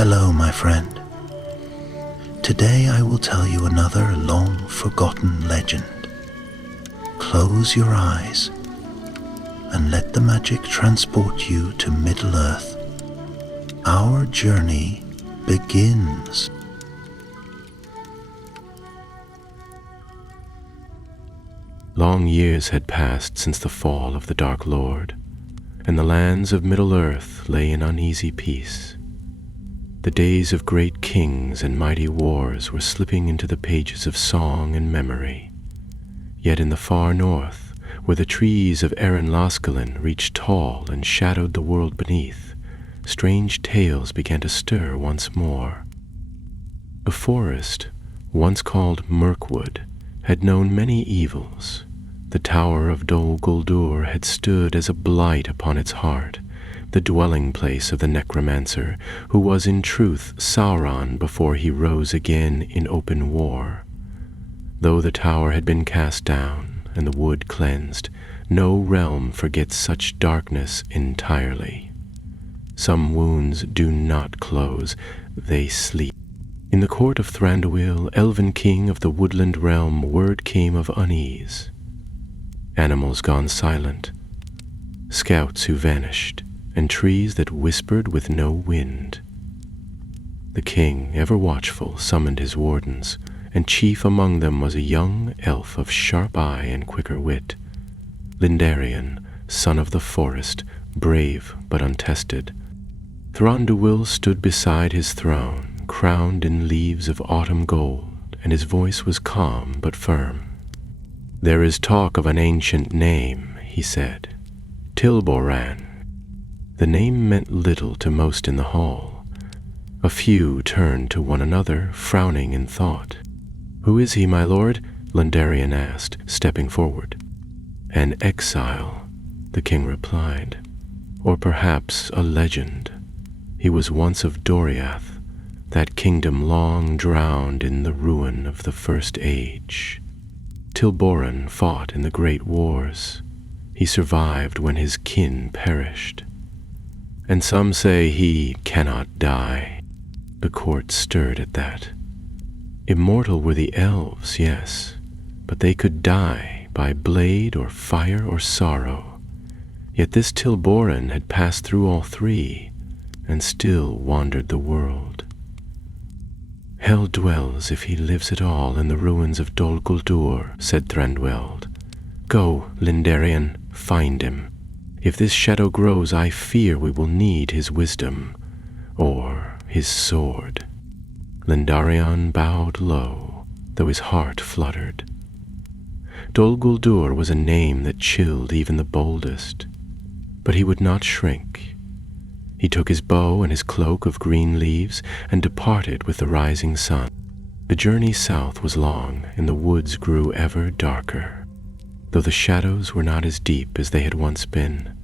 Hello, my friend. Today I will tell you another long-forgotten legend. Close your eyes and let the magic transport you to Middle-earth. Our journey begins. Long years had passed since the fall of the Dark Lord, and the lands of Middle-earth lay in uneasy peace. The days of great kings and mighty wars were slipping into the pages of song and memory. Yet in the far north, where the trees of Erin Loscalin reached tall and shadowed the world beneath, strange tales began to stir once more. The forest, once called Mirkwood, had known many evils. The tower of Dol Guldur had stood as a blight upon its heart, the dwelling place of the necromancer, who was in truth Sauron before he rose again in open war. Though the tower had been cast down and the wood cleansed, no realm forgets such darkness entirely. Some wounds do not close, they sleep. In the court of Thranduil, elven king of the woodland realm, word came of unease. Animals gone silent, scouts who vanished, and trees that whispered with no wind. The king, ever watchful, summoned his wardens, and chief among them was a young elf of sharp eye and quicker wit, Lindarian, son of the forest, brave but untested. Thranduil stood beside his throne, crowned in leaves of autumn gold, and his voice was calm but firm. "There is talk of an ancient name," he said, "Tilboran." The name meant little to most in the hall. A few turned to one another, frowning in thought. "Who is he, my lord?" Lindarian asked, stepping forward. "An exile," the king replied, "or perhaps a legend. He was once of Doriath, that kingdom long drowned in the ruin of the First Age. Tilboran fought in the great wars. He survived when his kin perished. And some say he cannot die." The court stirred at that. Immortal were the elves, yes, but they could die by blade or fire or sorrow. Yet this Tilboran had passed through all three, and still wandered the world. "Hell dwells, if he lives at all, in the ruins of Dol Guldur," said Thranduil. "Go, Lindarian, find him. If this shadow grows, I fear we will need his wisdom, or his sword." Lindarian bowed low, though his heart fluttered. Dol Guldur was a name that chilled even the boldest, but he would not shrink. He took his bow and his cloak of green leaves and departed with the rising sun. The journey south was long, and the woods grew ever darker. Though the shadows were not as deep as they had once been,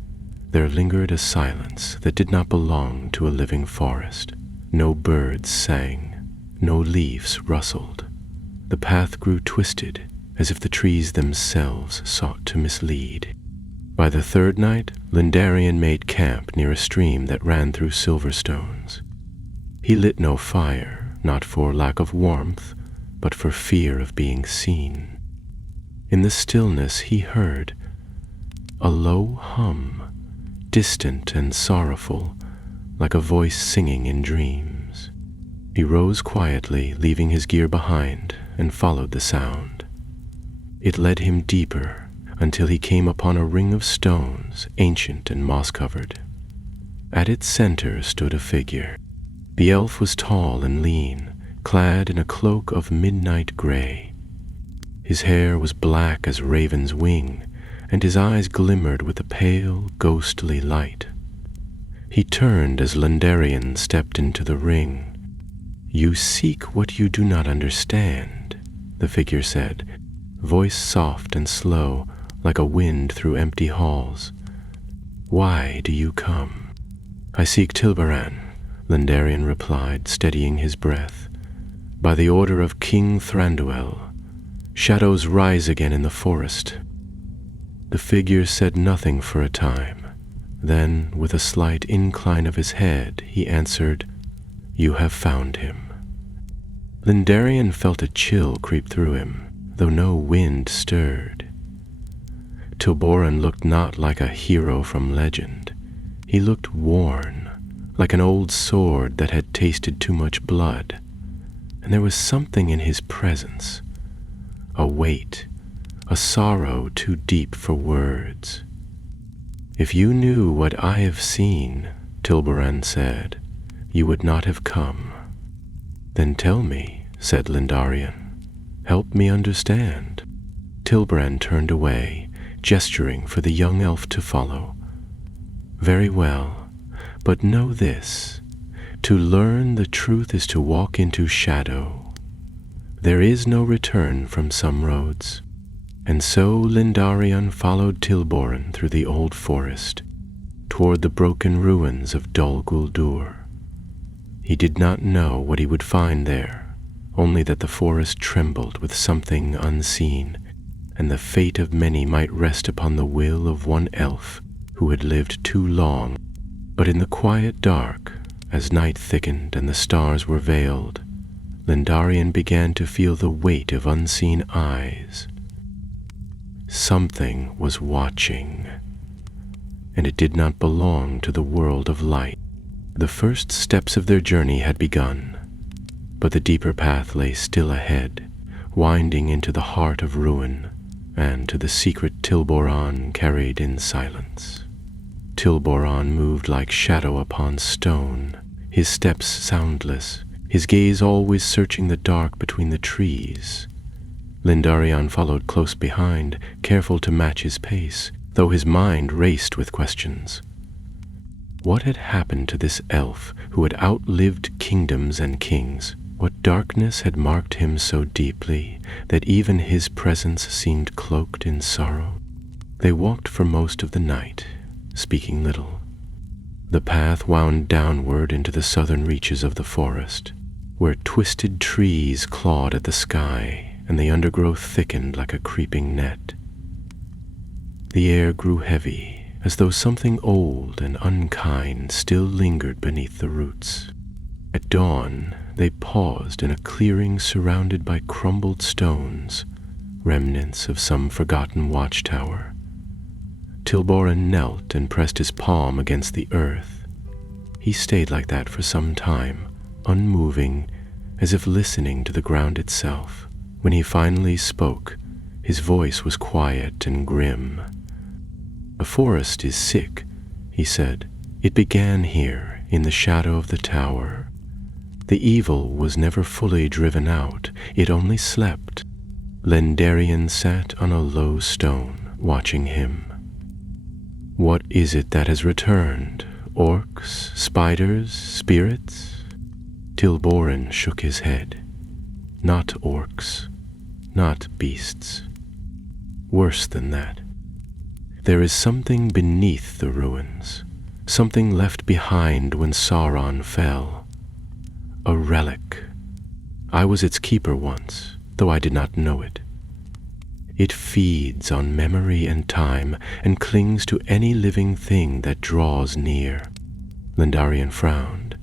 there lingered a silence that did not belong to a living forest. No birds sang, no leaves rustled. The path grew twisted, as if the trees themselves sought to mislead. By the third night, Lindarian made camp near a stream that ran through Silverstones. He lit no fire, not for lack of warmth, but for fear of being seen. In the stillness he heard a low hum, distant and sorrowful, like a voice singing in dreams. He rose quietly, leaving his gear behind, and followed the sound. It led him deeper, until he came upon a ring of stones, ancient and moss-covered. At its center stood a figure. The elf was tall and lean, clad in a cloak of midnight gray. His hair was black as raven's wing, and his eyes glimmered with a pale, ghostly light. He turned as Lindarian stepped into the ring. "You seek what you do not understand," the figure said, voice soft and slow, like a wind through empty halls. "Why do you come?" "I seek Tilboran," Lindarian replied, steadying his breath. "By the order of King Thranduil. Shadows rise again in the forest." The figure said nothing for a time. Then, with a slight incline of his head, he answered, you have found him." Lindarian felt a chill creep through him, though no wind stirred. Tilboran looked not like a hero from legend. He looked worn, like an old sword that had tasted too much blood, and there was something in his presence, a weight, a sorrow too deep for words. "If you knew what I have seen," Tilboran said, "you would not have come." "Then tell me," said Lindarian. "Help me understand." Tilboran turned away, gesturing for the young elf to follow. "Very well, but know this. To learn the truth is to walk into shadow. There is no return from some roads." And so Lindarian followed Tilboran through the old forest, toward the broken ruins of Dol Guldur. He did not know what he would find there, only that the forest trembled with something unseen, and the fate of many might rest upon the will of one elf who had lived too long. But in the quiet dark, as night thickened and the stars were veiled, Lindarian began to feel the weight of unseen eyes. Something was watching, and it did not belong to the world of light. The first steps of their journey had begun, but the deeper path lay still ahead, winding into the heart of ruin and to the secret Tilboran carried in silence. Tilboran moved like shadow upon stone, his steps soundless, his gaze always searching the dark between the trees. Lindarian followed close behind, careful to match his pace, though his mind raced with questions. What had happened to this elf who had outlived kingdoms and kings? What darkness had marked him so deeply that even his presence seemed cloaked in sorrow? They walked for most of the night, speaking little. The path wound downward into the southern reaches of the forest, where twisted trees clawed at the sky and the undergrowth thickened like a creeping net. The air grew heavy, as though something old and unkind still lingered beneath the roots. At dawn, they paused in a clearing surrounded by crumbled stones, remnants of some forgotten watchtower. Tilboran knelt and pressed his palm against the earth. He stayed like that for some time, unmoving, as if listening to the ground itself. When he finally spoke, his voice was quiet and grim. "The forest is sick," he said. "It began here, in the shadow of the tower. The evil was never fully driven out, it only slept." Lindarian sat on a low stone, watching him. "What is it that has returned? Orcs, spiders, spirits?" Tilboran shook his head. "Not orcs, not beasts. Worse than that. There is something beneath the ruins, something left behind when Sauron fell. A relic. I was its keeper once, though I did not know it. It feeds on memory and time and clings to any living thing that draws near." Lindarian frowned.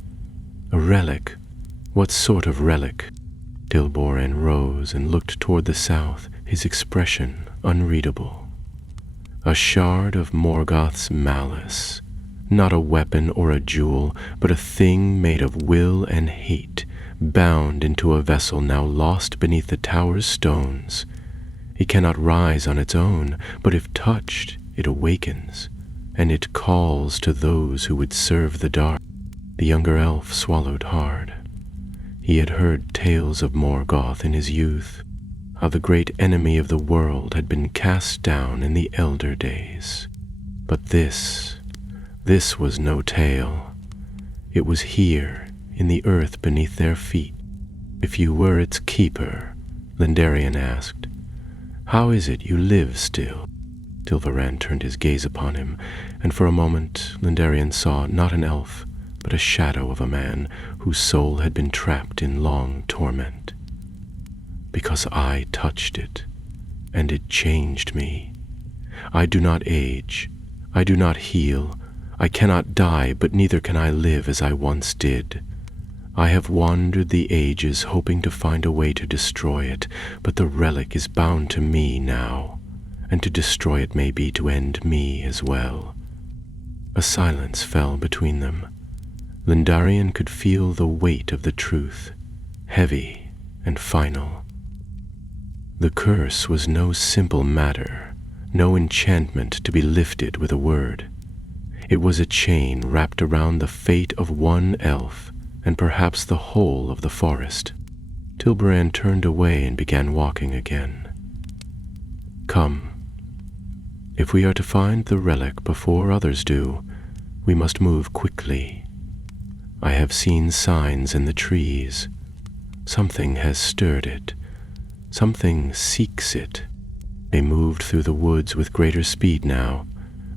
"A relic? What sort of relic?" Tilboran rose and looked toward the south, his expression unreadable. "A shard of Morgoth's malice. Not a weapon or a jewel, but a thing made of will and hate, bound into a vessel now lost beneath the tower's stones. It cannot rise on its own, but if touched, it awakens, and it calls to those who would serve the dark." The younger elf swallowed hard. He had heard tales of Morgoth in his youth, how the great enemy of the world had been cast down in the elder days. But this was no tale. It was here, in the earth beneath their feet. "If you were its keeper," Lindarian asked, "how is it you live still?" Tilboran turned his gaze upon him, and for a moment Lindarian saw not an elf, but a shadow of a man whose soul had been trapped in long torment. "Because I touched it, and it changed me. I do not age, I do not heal, I cannot die, but neither can I live as I once did. I have wandered the ages hoping to find a way to destroy it, but the relic is bound to me now, and to destroy it may be to end me as well." A silence fell between them. Lindarian could feel the weight of the truth, heavy and final. The curse was no simple matter, no enchantment to be lifted with a word. It was a chain wrapped around the fate of one elf, and perhaps the whole of the forest. Tilboran turned away and began walking again. "Come. If we are to find the relic before others do, we must move quickly. I have seen signs in the trees. Something has stirred it. Something seeks it." They moved through the woods with greater speed now,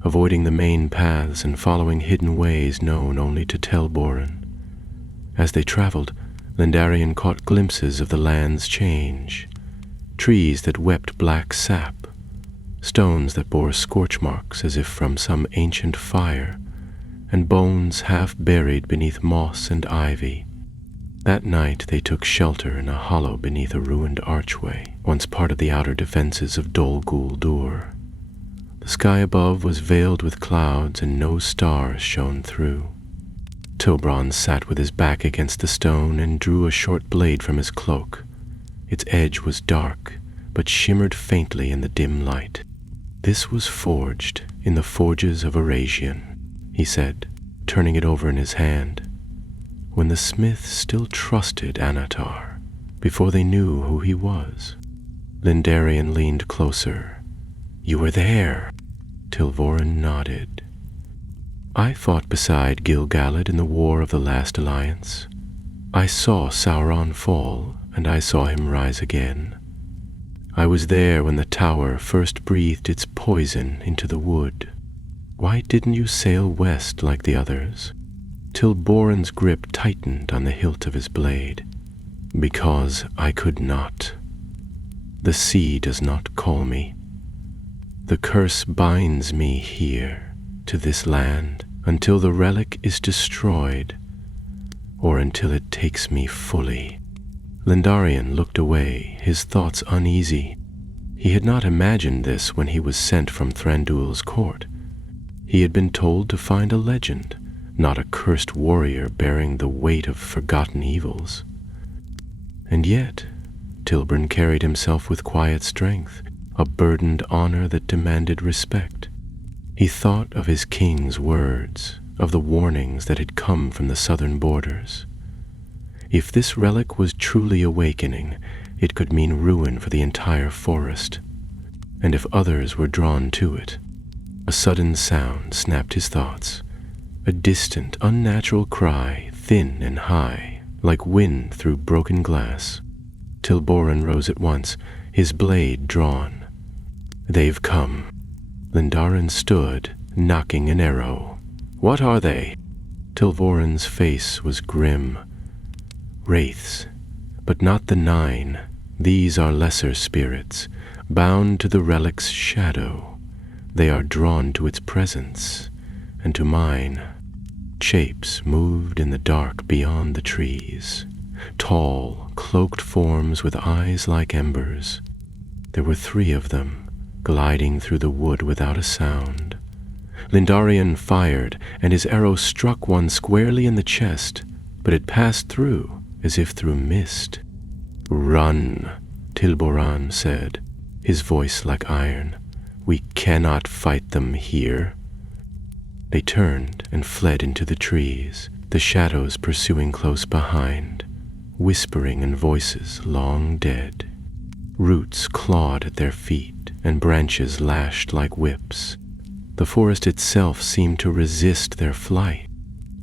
avoiding the main paths and following hidden ways known only to Tilboran. As they traveled, Lindarian caught glimpses of the land's change. Trees that wept black sap, stones that bore scorch marks as if from some ancient fire, and bones half buried beneath moss and ivy. That night they took shelter in a hollow beneath a ruined archway, once part of the outer defenses of Dol Guldur. The sky above was veiled with clouds and no stars shone through. Tilboran sat with his back against the stone and drew a short blade from his cloak. Its edge was dark, but shimmered faintly in the dim light. "This was forged in the forges of Erasian," he said, turning it over in his hand. "When the smiths still trusted Anatar, before they knew who he was." Lindarian leaned closer. "You were there." Tilboran nodded. "I fought beside Gil-galad in the War of the Last Alliance. I saw Sauron fall, and I saw him rise again. I was there when the tower first breathed its poison into the wood. Why didn't you sail west like the others?" Tilboran's grip tightened on the hilt of his blade. "Because I could not. The sea does not call me. The curse binds me here, to this land, until the relic is destroyed, or until it takes me fully." Lindarian looked away, his thoughts uneasy. He had not imagined this when he was sent from Thranduil's court. He had been told to find a legend, not a cursed warrior bearing the weight of forgotten evils. And yet, Tilboran carried himself with quiet strength, a burdened honor that demanded respect. He thought of his king's words, of the warnings that had come from the southern borders. If this relic was truly awakening, it could mean ruin for the entire forest. And if others were drawn to it, a sudden sound snapped his thoughts. A distant, unnatural cry, thin and high, like wind through broken glass. Tilboran rose at once, his blade drawn. "They've come." Lindarian stood, knocking an arrow. "What are they?" Tilboran's face was grim. "Wraiths, but not the 9. These are lesser spirits, bound to the relic's shadow. They are drawn to its presence, and to mine." Shapes moved in the dark beyond the trees. Tall, cloaked forms with eyes like embers. There were 3 of them, gliding through the wood without a sound. Lindarian fired, and his arrow struck one squarely in the chest, but it passed through, as if through mist. "Run," Tilboran said, his voice like iron. "We cannot fight them here." They turned and fled into the trees, the shadows pursuing close behind, whispering in voices long dead. Roots clawed at their feet, and branches lashed like whips. The forest itself seemed to resist their flight.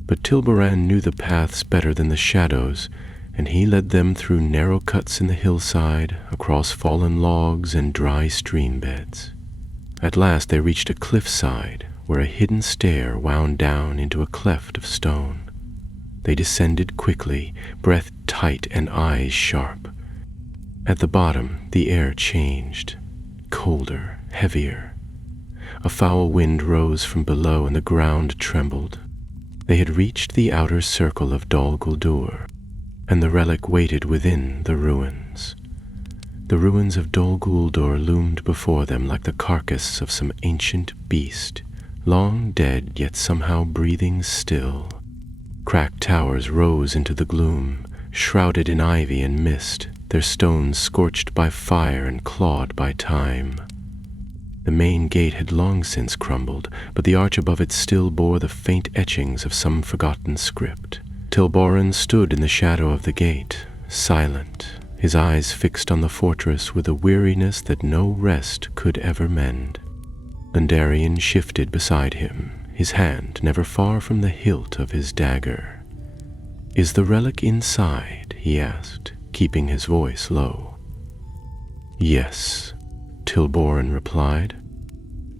But Tilboran knew the paths better than the shadows, and he led them through narrow cuts in the hillside, across fallen logs and dry stream beds. At last they reached a cliffside, where a hidden stair wound down into a cleft of stone. They descended quickly, breath tight and eyes sharp. At the bottom, the air changed, colder, heavier. A foul wind rose from below and the ground trembled. They had reached the outer circle of Dol Guldur. and the relic waited within the ruins. The ruins of Dol Guldur loomed before them like the carcass of some ancient beast, long dead yet somehow breathing still. Cracked towers rose into the gloom, shrouded in ivy and mist, their stones scorched by fire and clawed by time. The main gate had long since crumbled, but the arch above it still bore the faint etchings of some forgotten script. Tilboran stood in the shadow of the gate, silent, his eyes fixed on the fortress with a weariness that no rest could ever mend. Lindarian shifted beside him, his hand never far from the hilt of his dagger. "Is the relic inside?" he asked, keeping his voice low. "Yes," Tilboran replied,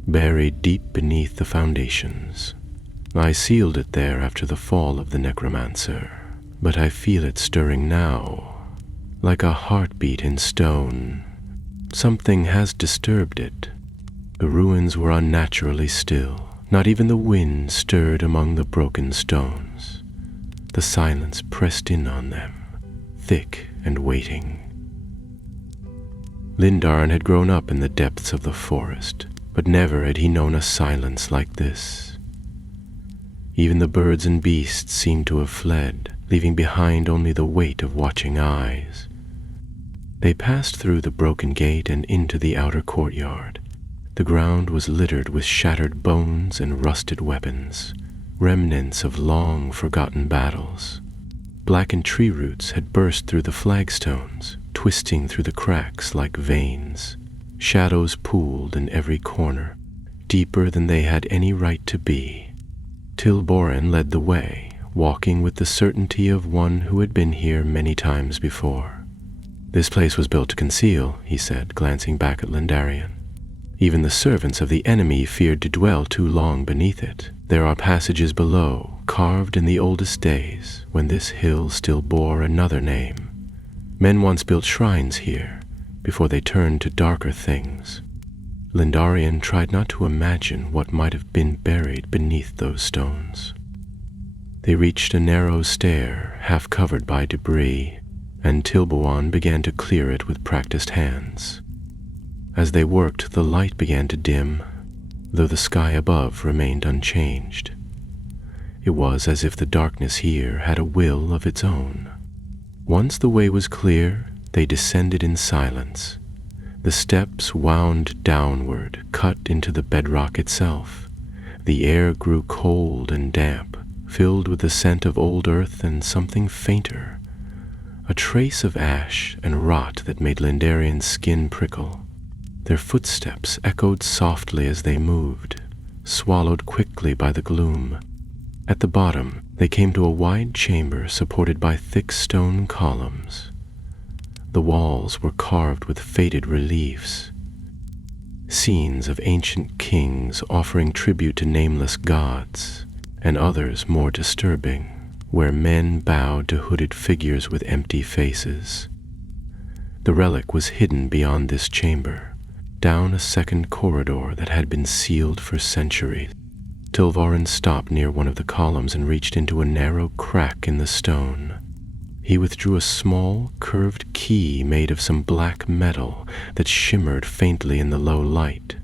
"buried deep beneath the foundations. I sealed it there after the fall of the necromancer, but I feel it stirring now, like a heartbeat in stone. Something has disturbed it. The ruins were unnaturally still. Not even the wind stirred among the broken stones. The silence pressed in on them, thick and waiting." Lindarn had grown up in the depths of the forest, but never had he known a silence like this. Even the birds and beasts seemed to have fled, leaving behind only the weight of watching eyes. They passed through the broken gate and into the outer courtyard. The ground was littered with shattered bones and rusted weapons, remnants of long-forgotten battles. Blackened tree roots had burst through the flagstones, twisting through the cracks like veins. Shadows pooled in every corner, deeper than they had any right to be. Tilboran led the way, walking with the certainty of one who had been here many times before. "This place was built to conceal," he said, glancing back at Lindarian. "Even the servants of the enemy feared to dwell too long beneath it. There are passages below, carved in the oldest days, when this hill still bore another name. Men once built shrines here, before they turned to darker things." Lindarian tried not to imagine what might have been buried beneath those stones. They reached a narrow stair, half covered by debris, and Tilboran began to clear it with practiced hands. As they worked, the light began to dim, though the sky above remained unchanged. It was as if the darkness here had a will of its own. Once the way was clear, they descended in silence. The steps wound downward, cut into the bedrock itself. The air grew cold and damp, filled with the scent of old earth and something fainter, a trace of ash and rot that made Lindarian's skin prickle. Their footsteps echoed softly as they moved, swallowed quickly by the gloom. At the bottom, they came to a wide chamber supported by thick stone columns. The walls were carved with faded reliefs, scenes of ancient kings offering tribute to nameless gods, and others more disturbing, where men bowed to hooded figures with empty faces. The relic was hidden beyond this chamber, down a second corridor that had been sealed for centuries. Tilboran stopped near one of the columns and reached into a narrow crack in the stone. He withdrew a small, curved key made of some black metal that shimmered faintly in the low light.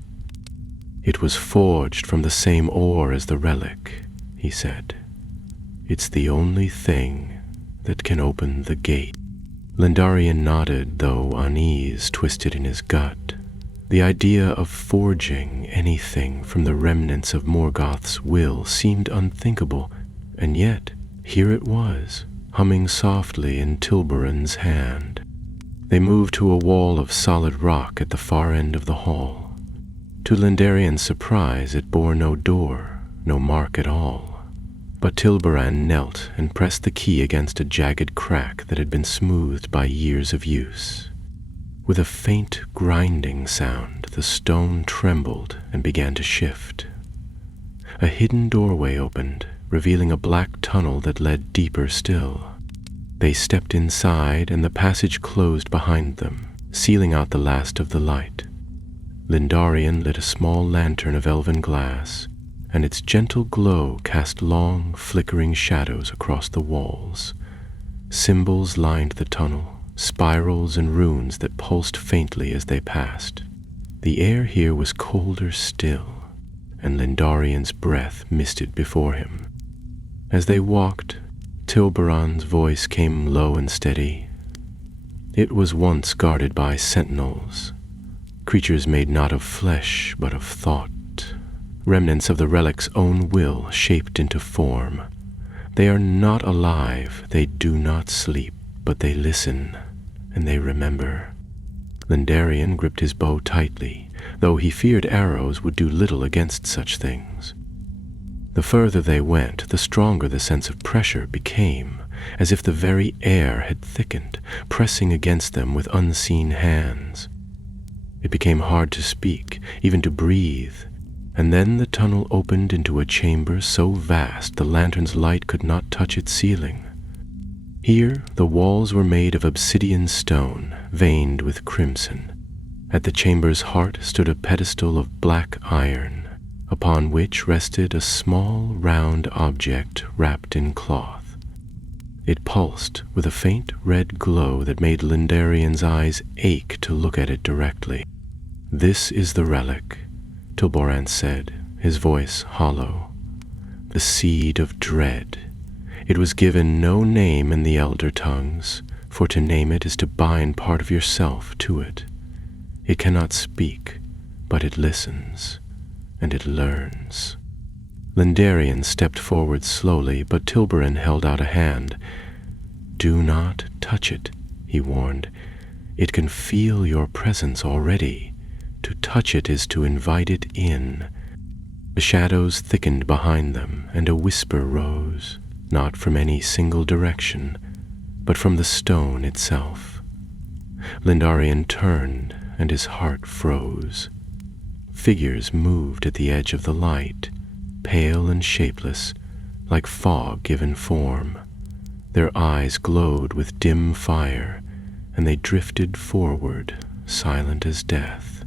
"It was forged from the same ore as the relic," he said. "It's the only thing that can open the gate." Lindarian nodded, though unease twisted in his gut. The idea of forging anything from the remnants of Morgoth's will seemed unthinkable, and yet here it was, humming softly in Tilboran's hand. They moved to a wall of solid rock at the far end of the hall. To Lindarian's surprise, it bore no door, no mark at all. But Tilboran knelt and pressed the key against a jagged crack that had been smoothed by years of use. With a faint grinding sound, the stone trembled and began to shift. A hidden doorway opened, revealing a black tunnel that led deeper still. They stepped inside, and the passage closed behind them, sealing out the last of the light. Lindarian lit a small lantern of elven glass, and its gentle glow cast long, flickering shadows across the walls. Symbols lined the tunnel, spirals and runes that pulsed faintly as they passed. The air here was colder still, and Lindarian's breath misted before him. As they walked, Tilboran's voice came low and steady. It was once guarded by sentinels, creatures made not of flesh but of thought, remnants of the relic's own will shaped into form. They are not alive, they do not sleep, but they listen, and they remember. Lindarian gripped his bow tightly, though he feared arrows would do little against such things. The further they went, the stronger the sense of pressure became, as if the very air had thickened, pressing against them with unseen hands. It became hard to speak, even to breathe, and then the tunnel opened into a chamber so vast the lantern's light could not touch its ceiling. Here the walls were made of obsidian stone, veined with crimson. At the chamber's heart stood a pedestal of black iron, upon which rested a small round object wrapped in cloth. It pulsed with a faint red glow that made Lindarian's eyes ache to look at it directly. "This is the relic," Tilboran said, his voice hollow. "The seed of dread. It was given no name in the elder tongues, for to name it is to bind part of yourself to it. It cannot speak, but it listens, and it learns." Lindarian stepped forward slowly, but Tilboran held out a hand. "Do not touch it," he warned. "It can feel your presence already. To touch it is to invite it in." The shadows thickened behind them, and a whisper rose, not from any single direction, but from the stone itself. Lindarian turned, and his heart froze. Figures moved at the edge of the light, pale and shapeless, like fog given form. Their eyes glowed with dim fire, and they drifted forward, silent as death.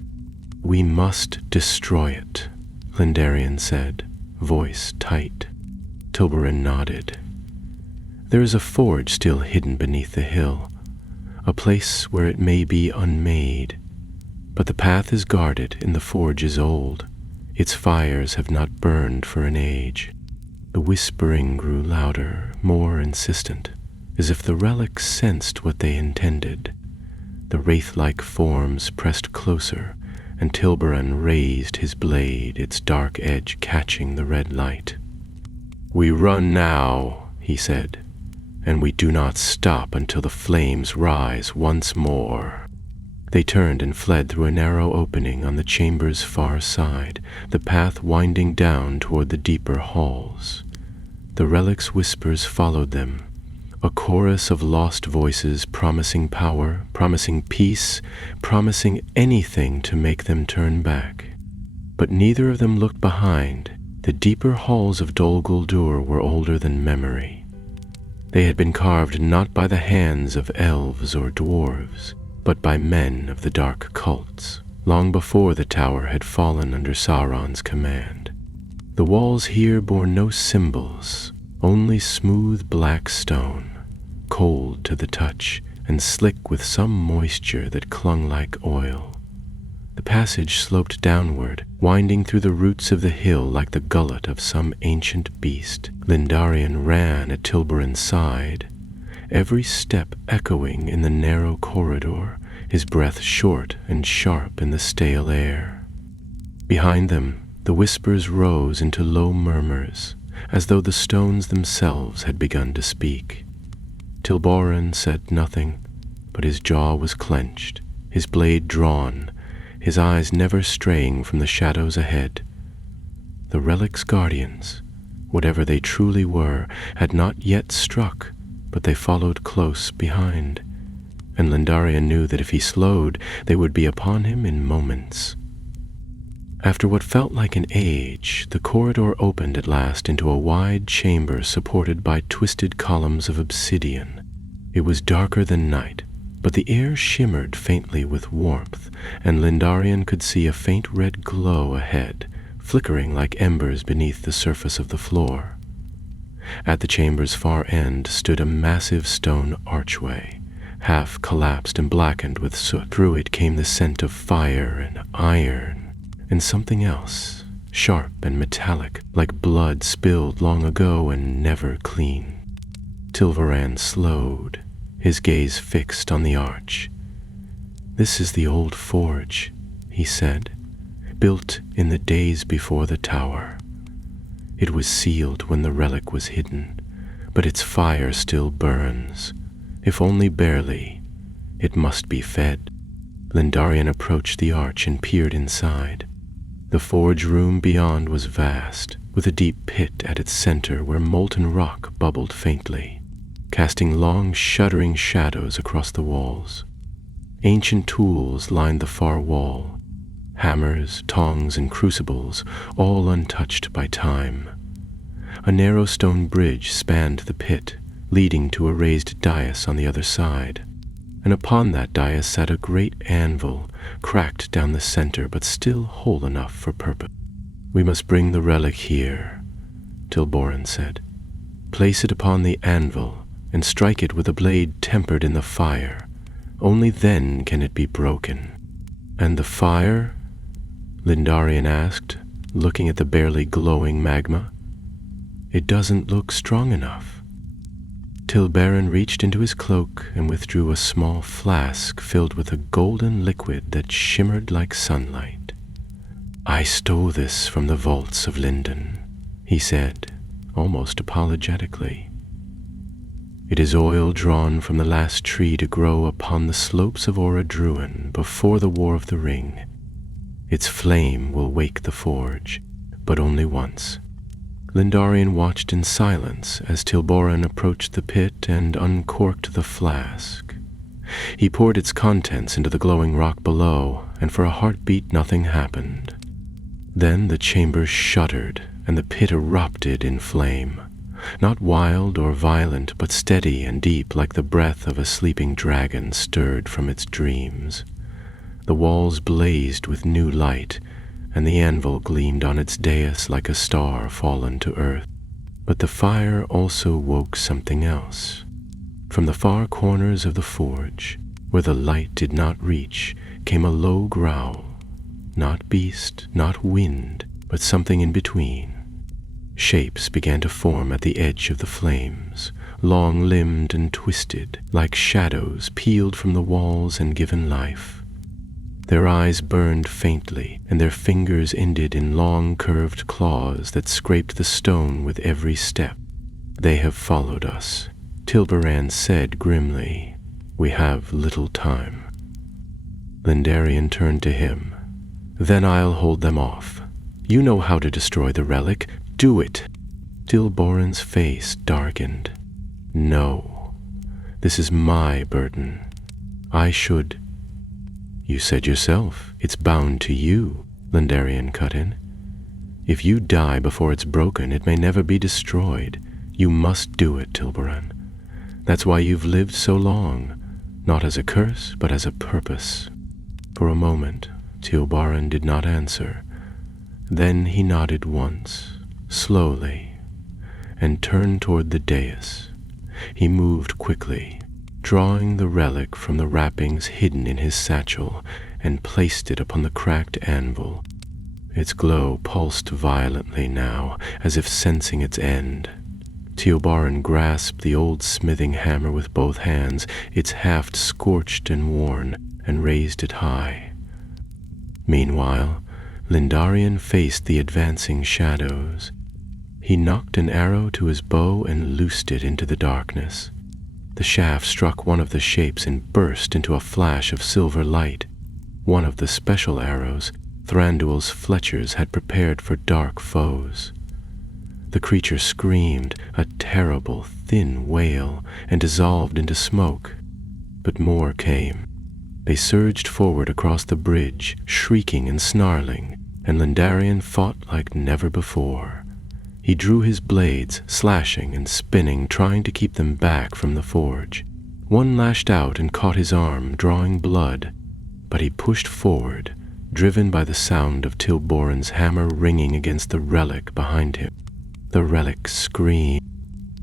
"We must destroy it," Lindarian said, voice tight. Tilboran nodded. "There is a forge still hidden beneath the hill, a place where it may be unmade. But the path is guarded and the forge is old. Its fires have not burned for an age." The whispering grew louder, more insistent, as if the relic sensed what they intended. The wraith-like forms pressed closer, and Tilboran raised his blade, its dark edge catching the red light. "We run now," he said, "and we do not stop until the flames rise once more." They turned and fled through a narrow opening on the chamber's far side, the path winding down toward the deeper halls. The relic's whispers followed them, a chorus of lost voices promising power, promising peace, promising anything to make them turn back. But neither of them looked behind. The deeper halls of Dol Guldur were older than memory. They had been carved not by the hands of elves or dwarves, but by men of the dark cults, long before the tower had fallen under Sauron's command. The walls here bore no symbols, only smooth black stone, cold to the touch and slick with some moisture that clung like oil. The passage sloped downward, winding through the roots of the hill like the gullet of some ancient beast. Lindarian ran at Tilboran's side, every step echoing in the narrow corridor, his breath short and sharp in the stale air. Behind them, the whispers rose into low murmurs, as though the stones themselves had begun to speak. Tilboran said nothing, but his jaw was clenched, his blade drawn, his eyes never straying from the shadows ahead. The relic's guardians, whatever they truly were, had not yet struck, but they followed close behind, and Lindarian knew that if he slowed, they would be upon him in moments. After what felt like an age, the corridor opened at last into a wide chamber supported by twisted columns of obsidian. It was darker than night, but the air shimmered faintly with warmth, and Lindarian could see a faint red glow ahead, flickering like embers beneath the surface of the floor. At the chamber's far end stood a massive stone archway, half collapsed and blackened with soot. Through it came the scent of fire and iron and something else, sharp and metallic, like blood spilled long ago and never clean. Tilboran slowed, his gaze fixed on the arch. "This is the old forge," he said, "built in the days before the tower. It was sealed when the relic was hidden, but its fire still burns, if only barely. It must be fed." Lindarian approached the arch and peered inside. The forge room beyond was vast, with a deep pit at its center where molten rock bubbled faintly, casting long, shuddering shadows across the walls. Ancient tools lined the far wall, hammers, tongs, and crucibles, all untouched by time. A narrow stone bridge spanned the pit, leading to a raised dais on the other side, and upon that dais sat a great anvil, cracked down the center but still whole enough for purpose. "We must bring the relic here," Tilboran said. "Place it upon the anvil and strike it with a blade tempered in the fire. Only then can it be broken." "And the fire?" Lindarian asked, looking at the barely glowing magma. "It doesn't look strong enough." Tilboran reached into his cloak and withdrew a small flask filled with a golden liquid that shimmered like sunlight. "I stole this from the vaults of Linden," he said, almost apologetically. "It is oil drawn from the last tree to grow upon the slopes of Oradruin before the War of the Ring. Its flame will wake the forge, but only once." Lindarian watched in silence as Tilboran approached the pit and uncorked the flask. He poured its contents into the glowing rock below, and for a heartbeat nothing happened. Then the chamber shuddered, and the pit erupted in flame. Not wild or violent, but steady and deep, like the breath of a sleeping dragon stirred from its dreams. The walls blazed with new light, and the anvil gleamed on its dais like a star fallen to earth. But the fire also woke something else. From the far corners of the forge, where the light did not reach, came a low growl. Not beast, not wind, but something in between. Shapes began to form at the edge of the flames, long-limbed and twisted, like shadows peeled from the walls and given life. Their eyes burned faintly, and their fingers ended in long curved claws that scraped the stone with every step. "They have followed us," Tilboran said grimly. "We have little time." Lindarian turned to him. "Then I'll hold them off. You know how to destroy the relic. Do it." Tilboran's face darkened. "No, this is my burden. I should—" "You said yourself, it's bound to you," Lindarian cut in. "If you die before it's broken, it may never be destroyed. You must do it, Tilboran. That's why you've lived so long, not as a curse, but as a purpose." For a moment, Tilboran did not answer. Then he nodded once, slowly, and turned toward the dais. He moved quickly, drawing the relic from the wrappings hidden in his satchel, and placed it upon the cracked anvil. Its glow pulsed violently now, as if sensing its end. Tilboran grasped the old smithing hammer with both hands, its haft scorched and worn, and raised it high. Meanwhile, Lindarian faced the advancing shadows. He knocked an arrow to his bow and loosed it into the darkness. The shaft struck one of the shapes and burst into a flash of silver light. One of the special arrows Thranduil's Fletchers had prepared for dark foes. The creature screamed, a terrible, thin wail, and dissolved into smoke. But more came. They surged forward across the bridge, shrieking and snarling, and Lindarian fought like never before. He drew his blades, slashing and spinning, trying to keep them back from the forge. One lashed out and caught his arm, drawing blood, but he pushed forward, driven by the sound of Tilboran's hammer ringing against the relic behind him. The relic screamed,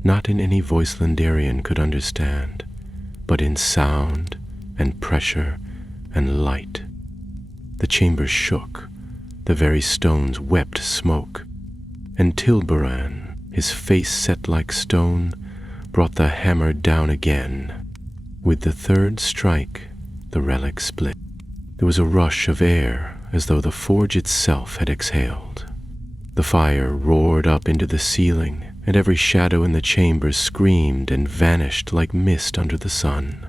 not in any voice Lindarian could understand, but in sound and pressure and light. The chamber shook, the very stones wept smoke, and Tilboran, his face set like stone, brought the hammer down again. With the third strike, the relic split. There was a rush of air, as though the forge itself had exhaled. The fire roared up into the ceiling, and every shadow in the chamber screamed and vanished like mist under the sun.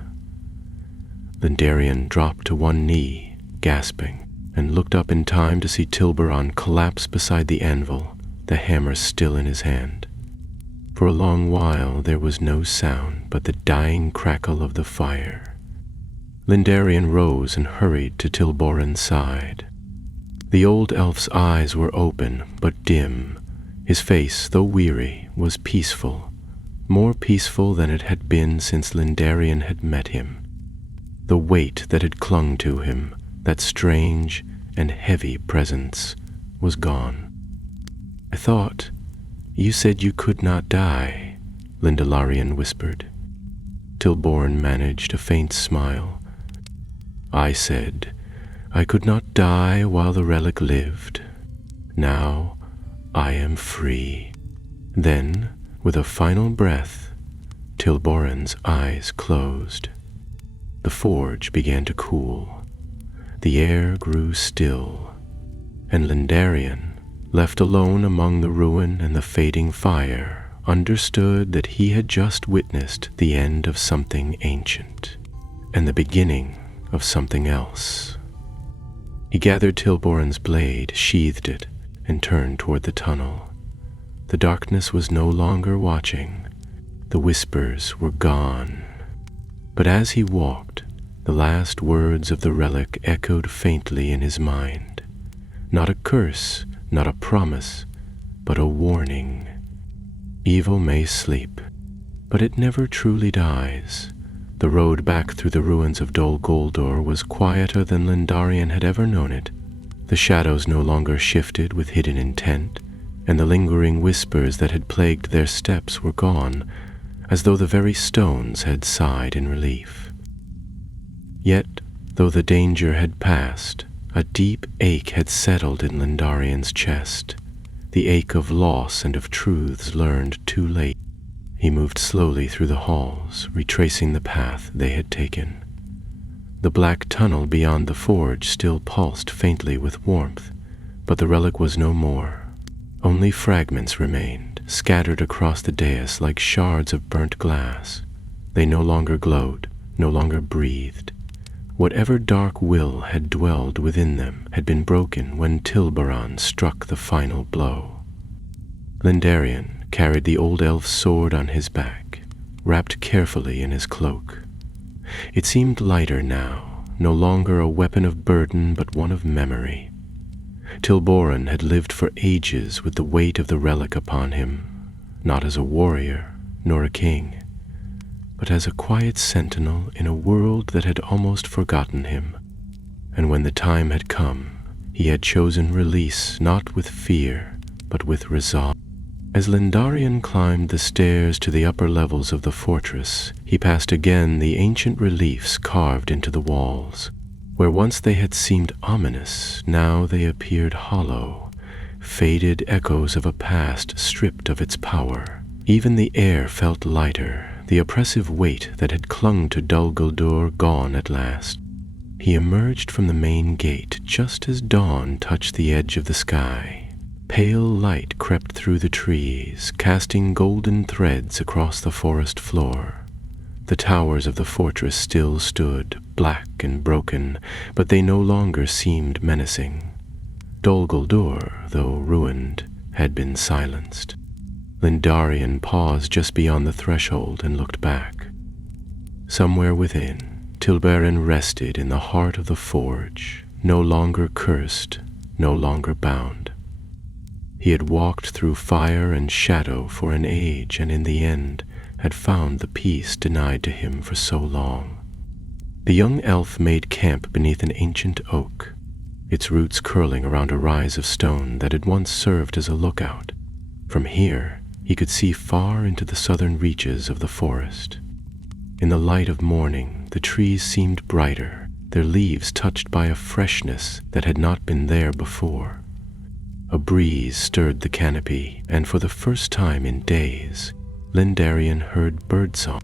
Lindarian dropped to one knee, gasping, and looked up in time to see Tilboran collapse beside the anvil, the hammer still in his hand. For a long while there was no sound but the dying crackle of the fire. Lindarian rose and hurried to Tilboran's side. The old elf's eyes were open but dim. His face, though weary, was peaceful, more peaceful than it had been since Lindarian had met him. The weight that had clung to him, that strange and heavy presence, was gone. "I thought you said you could not die," Lindarian whispered. Tilboran managed a faint smile. "I said I could not die while the relic lived. Now I am free." Then, with a final breath, Tilboran's eyes closed. The forge began to cool. The air grew still, and Lindarian, left alone among the ruin and the fading fire, understood that he had just witnessed the end of something ancient, and the beginning of something else. He gathered Tilboran's blade, sheathed it, and turned toward the tunnel. The darkness was no longer watching. The whispers were gone. But as he walked, the last words of the relic echoed faintly in his mind. Not a curse, not a promise, but a warning. Evil may sleep, but it never truly dies. The road back through the ruins of Dol Guldur was quieter than Lindarian had ever known it. The shadows no longer shifted with hidden intent, and the lingering whispers that had plagued their steps were gone, as though the very stones had sighed in relief. Yet, though the danger had passed, a deep ache had settled in Lindarian's chest, the ache of loss and of truths learned too late. He moved slowly through the halls, retracing the path they had taken. The black tunnel beyond the forge still pulsed faintly with warmth, but the relic was no more. Only fragments remained, scattered across the dais like shards of burnt glass. They no longer glowed, no longer breathed. Whatever dark will had dwelled within them had been broken when Tilboran struck the final blow. Lindarian carried the old elf's sword on his back, wrapped carefully in his cloak. It seemed lighter now, no longer a weapon of burden but one of memory. Tilboran had lived for ages with the weight of the relic upon him, not as a warrior nor a king, but as a quiet sentinel in a world that had almost forgotten him. And when the time had come, he had chosen release not with fear, but with resolve. As Lindarian climbed the stairs to the upper levels of the fortress, he passed again the ancient reliefs carved into the walls. Where once they had seemed ominous, now they appeared hollow, faded echoes of a past stripped of its power. Even the air felt lighter, the oppressive weight that had clung to Dol Guldur gone at last. He emerged from the main gate just as dawn touched the edge of the sky. Pale light crept through the trees, casting golden threads across the forest floor. The towers of the fortress still stood, black and broken, but they no longer seemed menacing. Dol Guldur, though ruined, had been silenced. Lindarian paused just beyond the threshold and looked back. Somewhere within, Tilboran rested in the heart of the forge, no longer cursed, no longer bound. He had walked through fire and shadow for an age, and in the end had found the peace denied to him for so long. The young elf made camp beneath an ancient oak, its roots curling around a rise of stone that had once served as a lookout. From here, he could see far into the southern reaches of the forest. In the light of morning, the trees seemed brighter, their leaves touched by a freshness that had not been there before. A breeze stirred the canopy, and for the first time in days, Lindarian heard birdsong.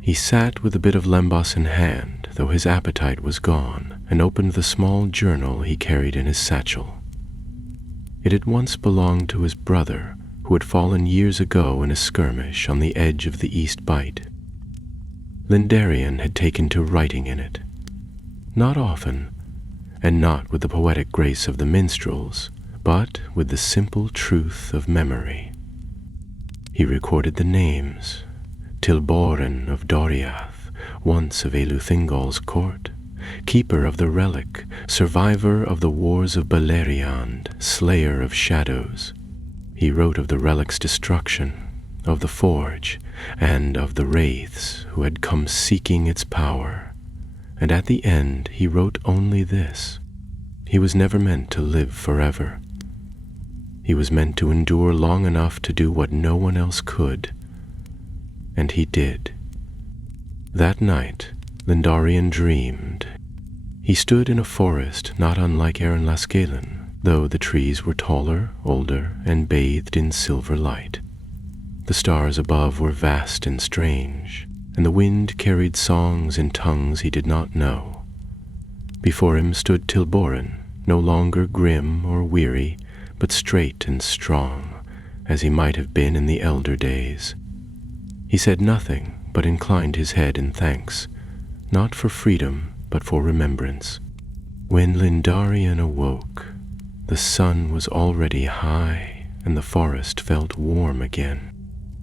He sat with a bit of lembas in hand, though his appetite was gone, and opened the small journal he carried in his satchel. It had once belonged to his brother, who had fallen years ago in a skirmish on the edge of the East Bight. Lindarian had taken to writing in it. Not often, and not with the poetic grace of the minstrels, but with the simple truth of memory. He recorded the names: Tilboran of Doriath, once of Eleuthingol's court, keeper of the relic, survivor of the wars of Beleriand, slayer of shadows. He wrote of the relic's destruction, of the forge, and of the wraiths who had come seeking its power. And at the end he wrote only this: he was never meant to live forever. He was meant to endure long enough to do what no one else could. And he did. That night, Lindarian dreamed. He stood in a forest not unlike Aaron Lascalen, though the trees were taller, older, and bathed in silver light. The stars above were vast and strange, and the wind carried songs in tongues he did not know. Before him stood Tilboran, no longer grim or weary, but straight and strong, as he might have been in the elder days. He said nothing, but inclined his head in thanks, not for freedom, but for remembrance. When Lindarian awoke, the sun was already high, and the forest felt warm again.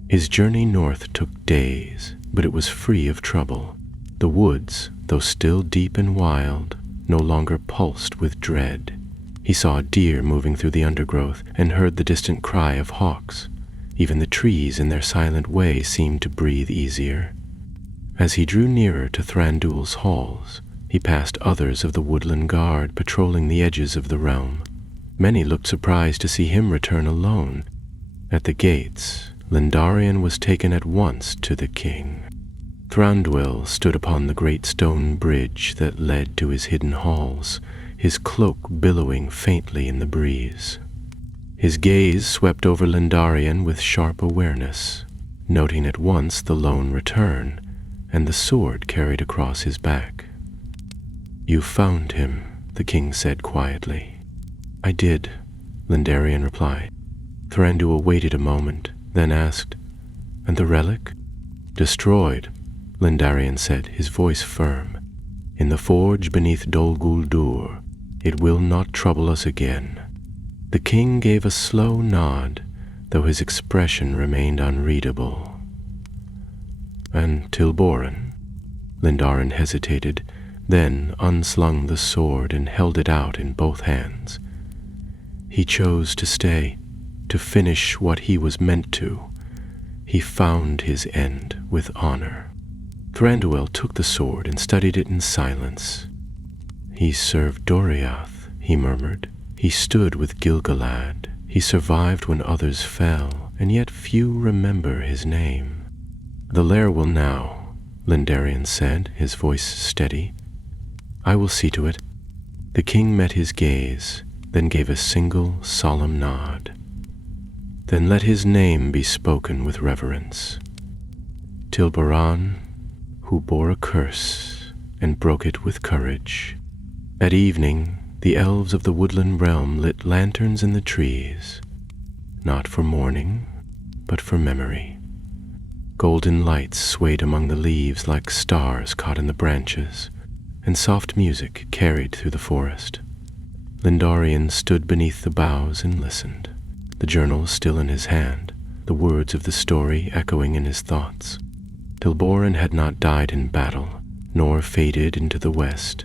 His journey north took days, but it was free of trouble. The woods, though still deep and wild, no longer pulsed with dread. He saw deer moving through the undergrowth and heard the distant cry of hawks. Even the trees in their silent way seemed to breathe easier. As he drew nearer to Thranduil's halls, he passed others of the woodland guard patrolling the edges of the realm. Many looked surprised to see him return alone. At the gates, Lindarian was taken at once to the king. Thranduil stood upon the great stone bridge that led to his hidden halls, his cloak billowing faintly in the breeze. His gaze swept over Lindarian with sharp awareness, noting at once the lone return and the sword carried across his back. "You found him," the king said quietly. "I did," Lindarian replied. Thranduil waited a moment, then asked, "And the relic?" "Destroyed," Lindarian said, his voice firm. "In the forge beneath Dol Guldur. It will not trouble us again." The king gave a slow nod, though his expression remained unreadable. "And Tilboran?" Lindarian hesitated, then unslung the sword and held it out in both hands. "He chose to stay, to finish what he was meant to. He found his end with honor." Thranduil took the sword and studied it in silence. "He served Doriath," he murmured. "He stood with Gilgalad. He survived when others fell, and yet few remember his name." "The lair will now," Lindarian said, his voice steady. "I will see to it." The king met his gaze, then gave a single solemn nod. "Then let his name be spoken with reverence. Tilboran, who bore a curse and broke it with courage." At evening, the elves of the woodland realm lit lanterns in the trees, not for mourning, but for memory. Golden lights swayed among the leaves like stars caught in the branches, and soft music carried through the forest. Lindarian stood beneath the boughs and listened, the journal still in his hand, the words of the story echoing in his thoughts. Tilboran had not died in battle, nor faded into the west.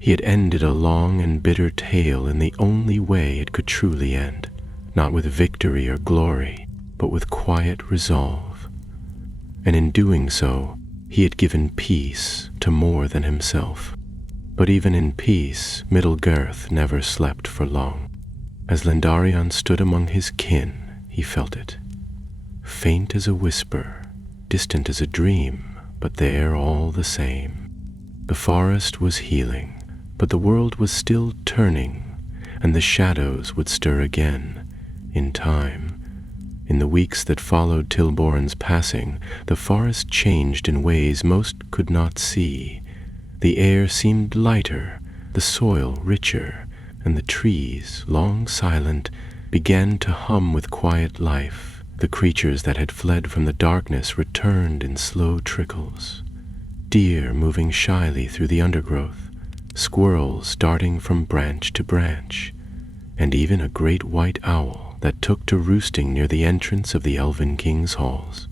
He had ended a long and bitter tale in the only way it could truly end, not with victory or glory, but with quiet resolve. And in doing so, he had given peace to more than himself. But even in peace, Middle-Girth never slept for long. As Lindarian stood among his kin, he felt it. faint as a whisper, distant as a dream, but there all the same. The forest was healing, but the world was still turning, and the shadows would stir again, in time. In the weeks that followed Tilboran's passing, the forest changed in ways most could not see. The air seemed lighter, the soil richer, and the trees, long silent, began to hum with quiet life. The creatures that had fled from the darkness returned in slow trickles. Deer moving shyly through the undergrowth, squirrels darting from branch to branch, and even a great white owl that took to roosting near the entrance of the Elven King's halls.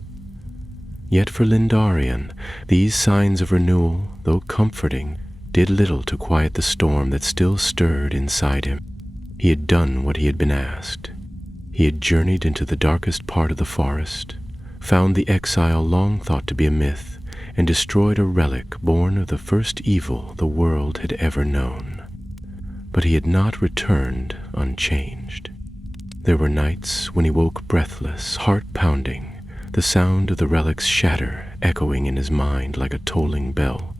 Yet for Lindarian, these signs of renewal, though comforting, did little to quiet the storm that still stirred inside him. He had done what he had been asked. He had journeyed into the darkest part of the forest, found the exile long thought to be a myth, and destroyed a relic born of the first evil the world had ever known. But he had not returned unchanged. There were nights when he woke breathless, heart pounding, the sound of the relic's shatter echoing in his mind like a tolling bell.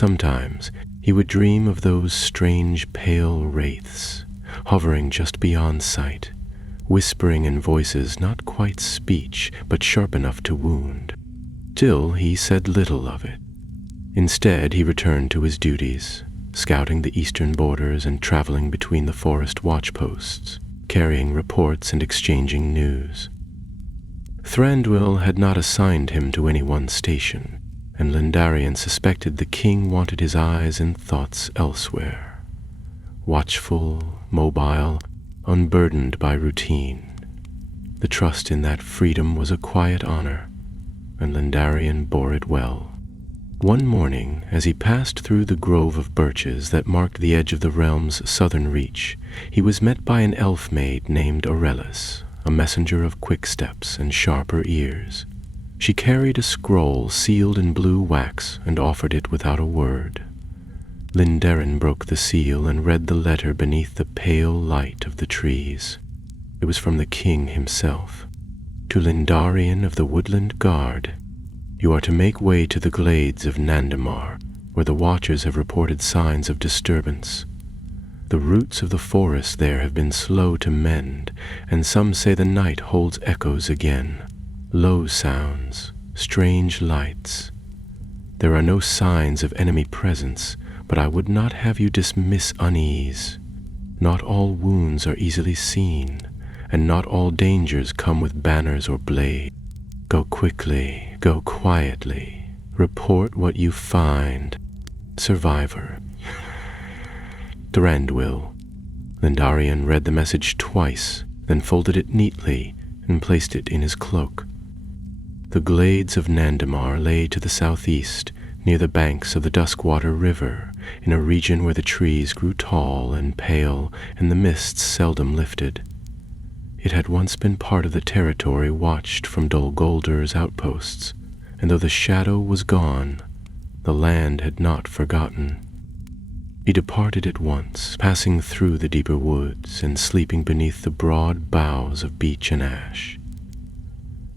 Sometimes he would dream of those strange pale wraiths, hovering just beyond sight, whispering in voices not quite speech, but sharp enough to wound. Still, he said little of it. Instead, he returned to his duties, scouting the eastern borders and traveling between the forest watchposts, carrying reports and exchanging news. Thranduil had not assigned him to any one station, and Lindarian suspected the king wanted his eyes and thoughts elsewhere. Watchful, mobile, unburdened by routine. The trust in that freedom was a quiet honor, and Lindarian bore it well. One morning, as he passed through the grove of birches that marked the edge of the realm's southern reach, he was met by an elf maid named Aurelis, a messenger of quick steps and sharper ears. She carried a scroll sealed in blue wax and offered it without a word. Lindarian broke the seal and read the letter beneath the pale light of the trees. It was from the king himself. To Lindarian of the Woodland Guard, you are to make way to the glades of Nandamar, where the watchers have reported signs of disturbance. The roots of the forest there have been slow to mend, and some say the night holds echoes again. Low sounds, strange lights. There are no signs of enemy presence, but I would not have you dismiss unease. Not all wounds are easily seen, and not all dangers come with banners or blade. Go quickly, go quietly, report what you find. Survivor. Thranduil. Lindarian read the message twice, then folded it neatly and placed it in his cloak. The glades of Nandamar lay to the southeast, near the banks of the Duskwater River, in a region where the trees grew tall and pale and the mists seldom lifted. It had once been part of the territory watched from Dol Guldir's outposts, and though the shadow was gone, the land had not forgotten. He departed at once, passing through the deeper woods and sleeping beneath the broad boughs of beech and ash.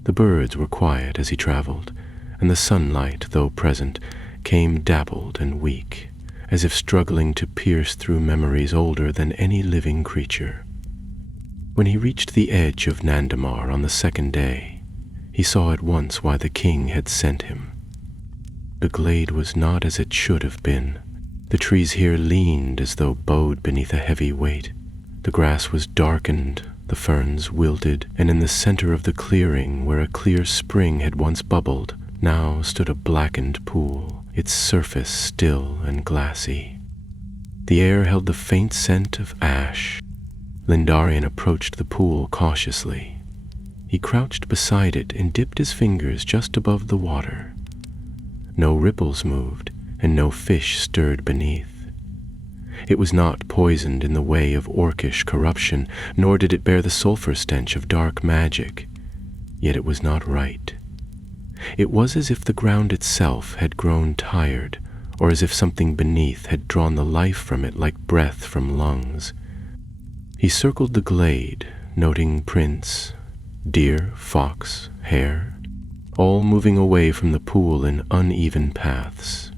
The birds were quiet as he traveled, and the sunlight, though present, came dappled and weak, as if struggling to pierce through memories older than any living creature. When he reached the edge of Nandamar on the second day, he saw at once why the king had sent him. The glade was not as it should have been. The trees here leaned as though bowed beneath a heavy weight. The grass was darkened, the ferns wilted, and in the center of the clearing, where a clear spring had once bubbled, now stood a blackened pool, its surface still and glassy. The air held the faint scent of ash. Lindarian approached the pool cautiously. He crouched beside it and dipped his fingers just above the water. No ripples moved, and no fish stirred beneath. It was not poisoned in the way of orcish corruption, nor did it bear the sulfur stench of dark magic. Yet it was not right. It was as if the ground itself had grown tired, or as if something beneath had drawn the life from it like breath from lungs. He circled the glade, noting prints, deer, fox, hare, all moving away from the pool in uneven paths.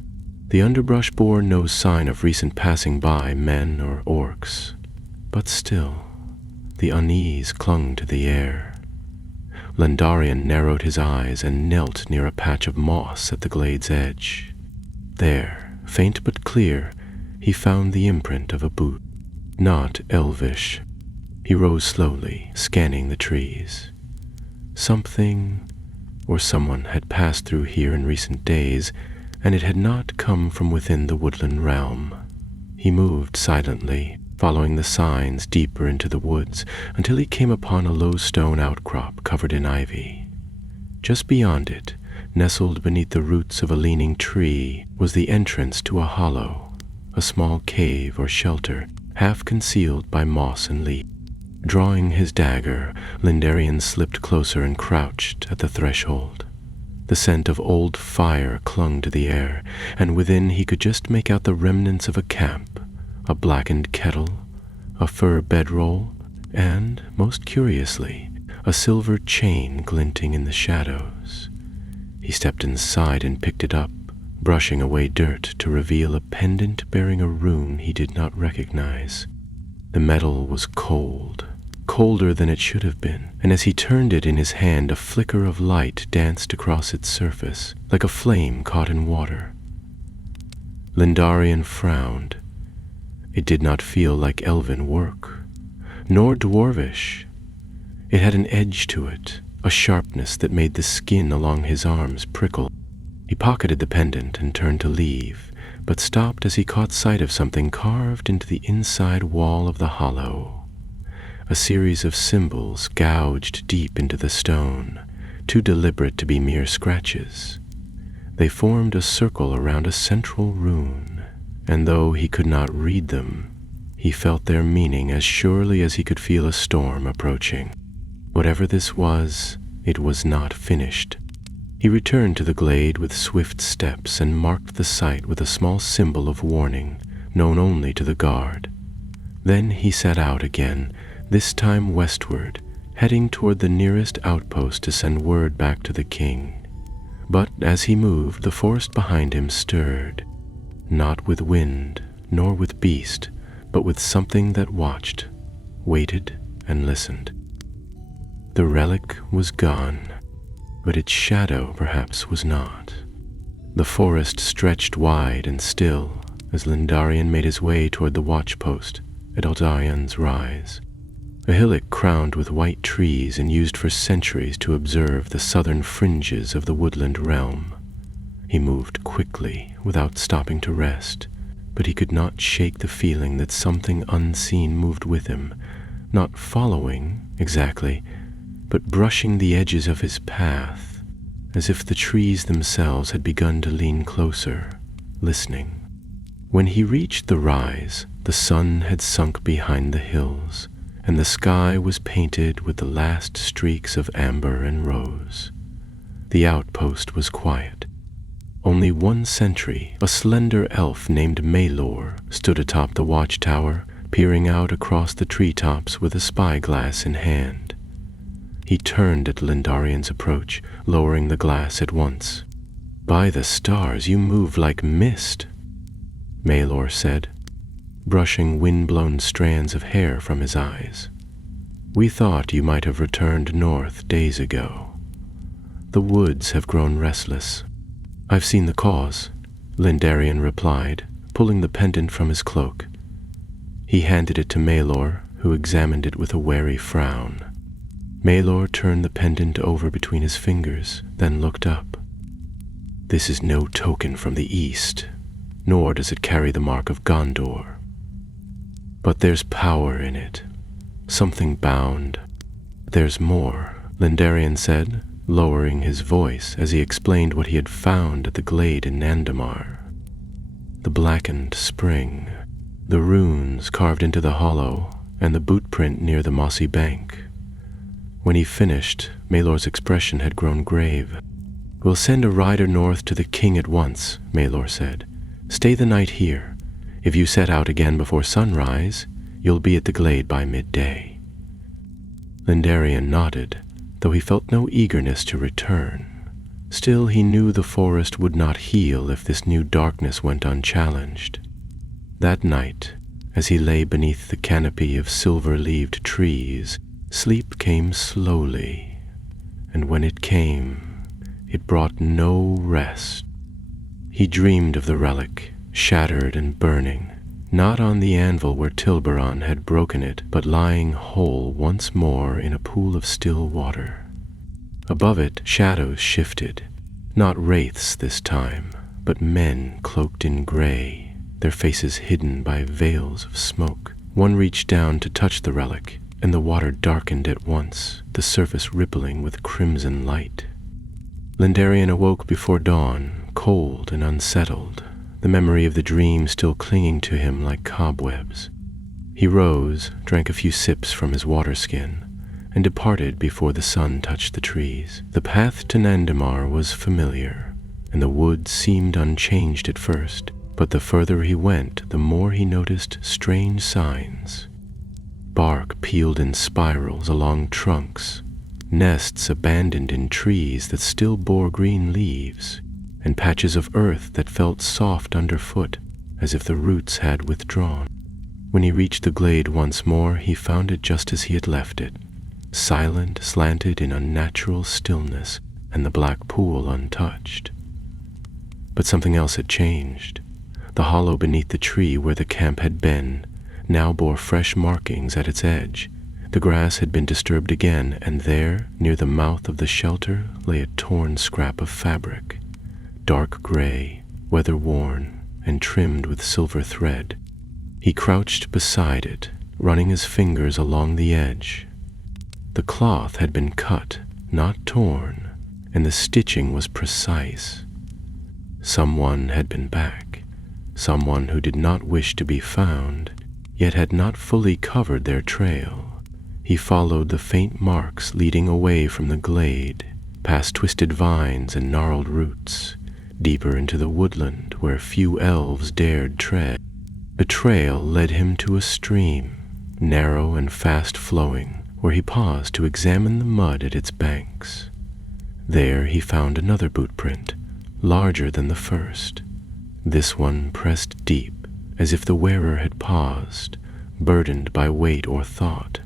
The underbrush bore no sign of recent passing by men or orcs, but still, the unease clung to the air. Lendarian narrowed his eyes and knelt near a patch of moss at the glade's edge. There, faint but clear, he found the imprint of a boot, not elvish. He rose slowly, scanning the trees. Something or someone had passed through here in recent days, and it had not come from within the woodland realm. He moved silently, following the signs deeper into the woods until he came upon a low stone outcrop covered in ivy. Just beyond it, nestled beneath the roots of a leaning tree, was the entrance to a hollow, a small cave or shelter, half concealed by moss and leaf. Drawing his dagger, Lendarian slipped closer and crouched at the threshold. The scent of old fire clung to the air, and within he could just make out the remnants of a camp, a blackened kettle, a fur bedroll, and, most curiously, a silver chain glinting in the shadows. He stepped inside and picked it up, brushing away dirt to reveal a pendant bearing a rune he did not recognize. The metal was cold, colder than it should have been, and as he turned it in his hand, a flicker of light danced across its surface, like a flame caught in water. Lendarian frowned. It did not feel like elven work, nor dwarvish. It had an edge to it, a sharpness that made the skin along his arms prickle. He pocketed the pendant and turned to leave, but stopped as he caught sight of something carved into the inside wall of the hollow. A series of symbols gouged deep into the stone, too deliberate to be mere scratches. They formed a circle around a central rune, and though he could not read them, he felt their meaning as surely as he could feel a storm approaching. Whatever this was, it was not finished. He returned to the glade with swift steps and marked the site with a small symbol of warning, known only to the guard. Then he set out again, this time westward, heading toward the nearest outpost to send word back to the king. But as he moved, the forest behind him stirred, not with wind, nor with beast, but with something that watched, waited, and listened. The relic was gone, but its shadow perhaps was not. The forest stretched wide and still as Lendarian made his way toward the watchpost at Aldion's Rise, a hillock crowned with white trees and used for centuries to observe the southern fringes of the woodland realm. He moved quickly without stopping to rest, but he could not shake the feeling that something unseen moved with him, not following exactly, but brushing the edges of his path, as if the trees themselves had begun to lean closer, listening. When he reached the rise, the sun had sunk behind the hills, and the sky was painted with the last streaks of amber and rose. The outpost was quiet. Only one sentry, a slender elf named Maelor, stood atop the watchtower, peering out across the treetops with a spyglass in hand. He turned at Lendarian's approach, lowering the glass at once. "By the stars, you move like mist," Maelor said, brushing wind-blown strands of hair from his eyes. "We thought you might have returned north days ago. The woods have grown restless." "I've seen the cause," Lendarian replied, pulling the pendant from his cloak. He handed it to Maelor, who examined it with a wary frown. Maelor turned the pendant over between his fingers, then looked up. "This is no token from the east, nor does it carry the mark of Gondor. But there's power in it, something bound." "There's more," Lendarian said, lowering his voice as he explained what he had found at the glade in Nandamar. The blackened spring, the runes carved into the hollow, and the bootprint near the mossy bank. When he finished, Maelor's expression had grown grave. "We'll send a rider north to the king at once," Maelor said. "Stay the night here. If you set out again before sunrise, you'll be at the glade by midday." Lendarian nodded, though he felt no eagerness to return. Still, he knew the forest would not heal if this new darkness went unchallenged. That night, as he lay beneath the canopy of silver-leaved trees, sleep came slowly, and when it came, it brought no rest. He dreamed of the relic, shattered and burning, not on the anvil where Tilboran had broken it, but lying whole once more in a pool of still water. Above it, shadows shifted, not wraiths this time, but men cloaked in gray, their faces hidden by veils of smoke. One reached down to touch the relic, and the water darkened at once, the surface rippling with crimson light. Lindarian awoke before dawn, cold and unsettled, the memory of the dream still clinging to him like cobwebs. He rose, drank a few sips from his water skin, and departed before the sun touched the trees. The path to Nandamar was familiar, and the woods seemed unchanged at first, but the further he went, the more he noticed strange signs. Bark peeled in spirals along trunks, nests abandoned in trees that still bore green leaves, and patches of earth that felt soft underfoot, as if the roots had withdrawn. When he reached the glade once more, he found it just as he had left it, silent, slanted in unnatural stillness, and the black pool untouched. But something else had changed. The hollow beneath the tree where the camp had been now bore fresh markings at its edge. The grass had been disturbed again, and there, near the mouth of the shelter, lay a torn scrap of fabric, dark gray, weather-worn, and trimmed with silver thread. He crouched beside it, running his fingers along the edge. The cloth had been cut, not torn, and the stitching was precise. Someone had been back, someone who did not wish to be found, yet had not fully covered their trail. He followed the faint marks leading away from the glade, past twisted vines and gnarled roots, deeper into the woodland where few elves dared tread. The trail led him to a stream, narrow and fast-flowing, where he paused to examine the mud at its banks. There he found another boot print, larger than the first. This one pressed deep, as if the wearer had paused, burdened by weight or thought.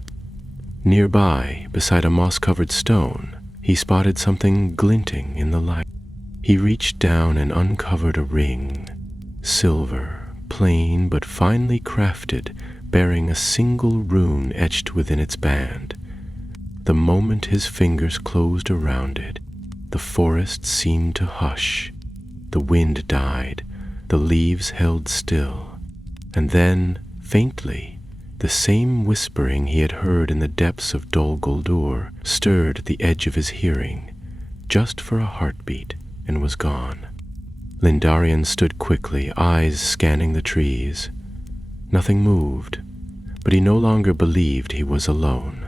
Nearby, beside a moss-covered stone, he spotted something glinting in the light. He reached down and uncovered a ring, silver, plain but finely crafted, bearing a single rune etched within its band. The moment his fingers closed around it, the forest seemed to hush. The wind died, the leaves held still, and then, faintly, the same whispering he had heard in the depths of Dol Guldur stirred the edge of his hearing, just for a heartbeat, and was gone. Lindarian stood quickly, eyes scanning the trees. Nothing moved, but he no longer believed he was alone.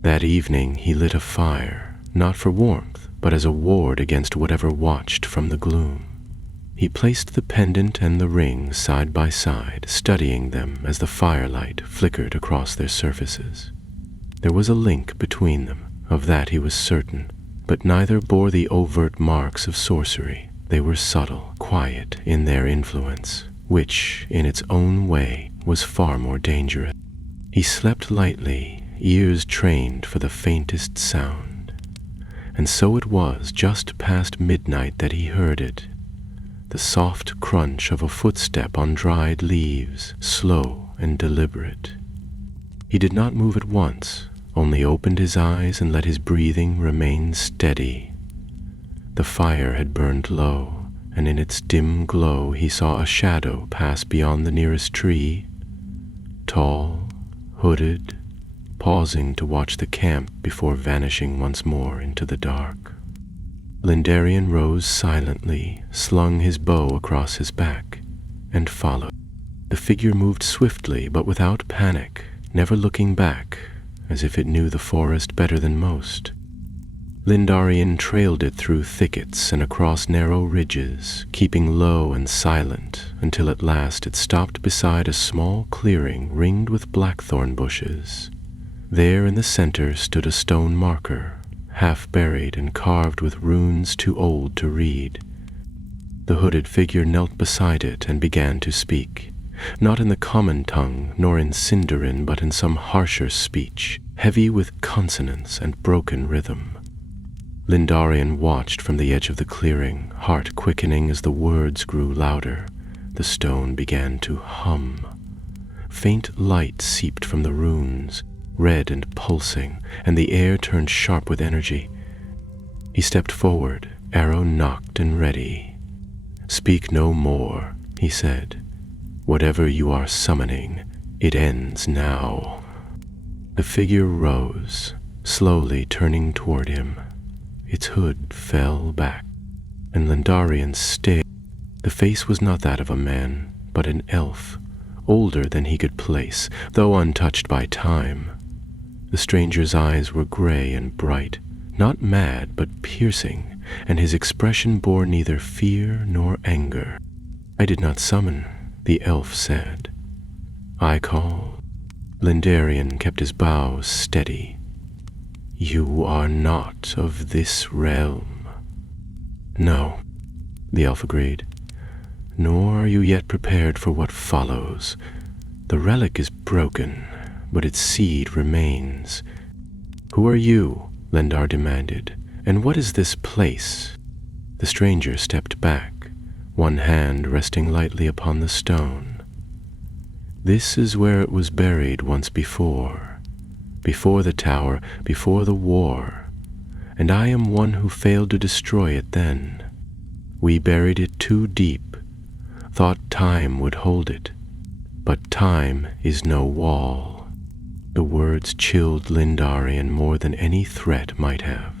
That evening he lit a fire, not for warmth, but as a ward against whatever watched from the gloom. He placed the pendant and the ring side by side, studying them as the firelight flickered across their surfaces. There was a link between them, of that he was certain, but neither bore the overt marks of sorcery. They were subtle, quiet in their influence, which, in its own way, was far more dangerous. He slept lightly, ears trained for the faintest sound. And so it was just past midnight that he heard it, the soft crunch of a footstep on dried leaves, slow and deliberate. He did not move at once, only opened his eyes and let his breathing remain steady. The fire had burned low, and in its dim glow he saw a shadow pass beyond the nearest tree, tall, hooded, pausing to watch the camp before vanishing once more into the dark. Lindarian rose silently, slung his bow across his back, and followed. The figure moved swiftly but without panic, never looking back, as if it knew the forest better than most. Lindarian trailed it through thickets and across narrow ridges, keeping low and silent, until at last it stopped beside a small clearing ringed with blackthorn bushes. There in the center stood a stone marker, half buried and carved with runes too old to read. The hooded figure knelt beside it and began to speak, not in the common tongue, nor in Sindarin, but in some harsher speech, heavy with consonants and broken rhythm. Lindarian watched from the edge of the clearing, heart quickening as the words grew louder. The stone began to hum. Faint light seeped from the runes, red and pulsing, and the air turned sharp with energy. He stepped forward, arrow nocked and ready. "Speak no more," he said. "Whatever you are summoning, it ends now." The figure rose, slowly turning toward him. Its hood fell back, and Lindarian stared. The face was not that of a man, but an elf, older than he could place, though untouched by time. The stranger's eyes were gray and bright, not mad but piercing, and his expression bore neither fear nor anger. "I did not summon," the elf said. "I call." Lindarian kept his bow steady. "You are not of this realm." "No," the elf agreed. "Nor are you yet prepared for what follows. The relic is broken, but its seed remains." "Who are you?" Lendar demanded. "And what is this place?" The stranger stepped back, one hand resting lightly upon the stone. "This is where it was buried once before the tower, before the war, and I am one who failed to destroy it then. We buried it too deep, thought time would hold it, but time is no wall." The words chilled Lindarian more than any threat might have.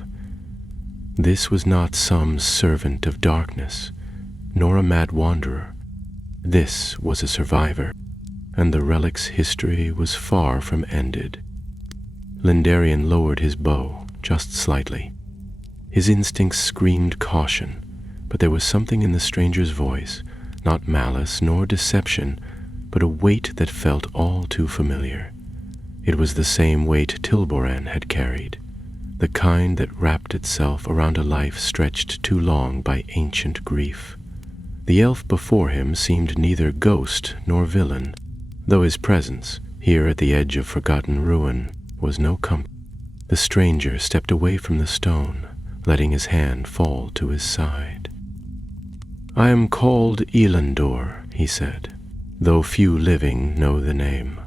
This was not some servant of darkness, nor a mad wanderer. This was a survivor, and the relic's history was far from ended. Lindarian lowered his bow, just slightly. His instincts screamed caution, but there was something in the stranger's voice, not malice nor deception, but a weight that felt all too familiar. It was the same weight Tilboran had carried, the kind that wrapped itself around a life stretched too long by ancient grief. The elf before him seemed neither ghost nor villain, though his presence, here at the edge of forgotten ruin, was no comfort. The stranger stepped away from the stone, letting his hand fall to his side. "I am called Elandor," he said, "though few living know the name.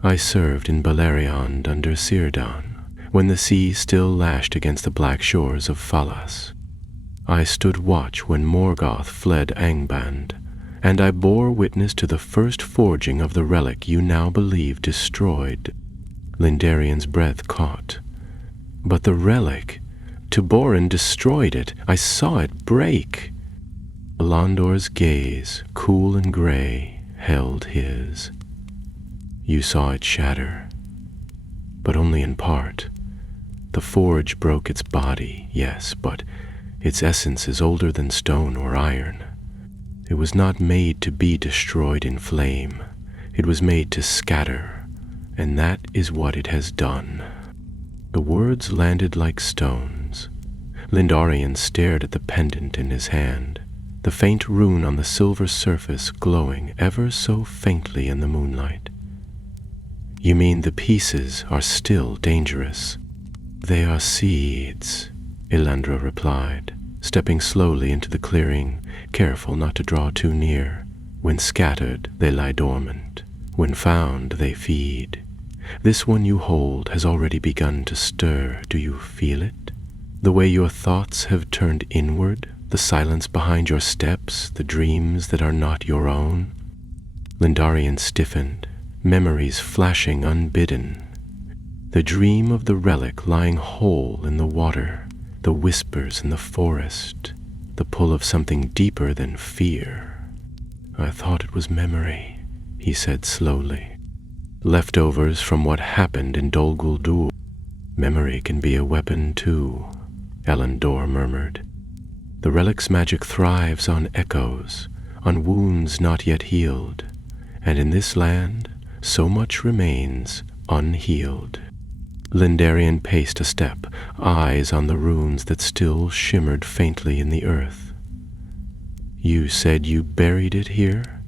I served in Beleriand under Círdan, when the sea still lashed against the black shores of Falas. I stood watch when Morgoth fled Angband, and I bore witness to the first forging of the relic you now believe destroyed." Lindarian's breath caught. "But the relic, Tilboran destroyed it. I saw it break." Elandor's gaze, cool and gray, held his. "You saw it shatter, but only in part. The forge broke its body, yes, but its essence is older than stone or iron. It was not made to be destroyed in flame. It was made to scatter, and that is what it has done." The words landed like stones. Lindarian stared at the pendant in his hand, the faint rune on the silver surface glowing ever so faintly in the moonlight. "You mean the pieces are still dangerous?" "They are seeds," Elandra replied, stepping slowly into the clearing, careful not to draw too near. "When scattered, they lie dormant. When found, they feed. This one you hold has already begun to stir. Do you feel it? The way your thoughts have turned inward, the silence behind your steps, the dreams that are not your own?" Lindarian stiffened, memories flashing unbidden. The dream of the relic lying whole in the water, the whispers in the forest, the pull of something deeper than fear. "I thought it was memory," he said slowly. "Leftovers from what happened in Dol Guldur. Memory can be a weapon too," Elandor murmured. "The relic's magic thrives on echoes, on wounds not yet healed, and in this land so much remains unhealed." Lindarian paced a step, eyes on the runes that still shimmered faintly in the earth. You said you buried it here?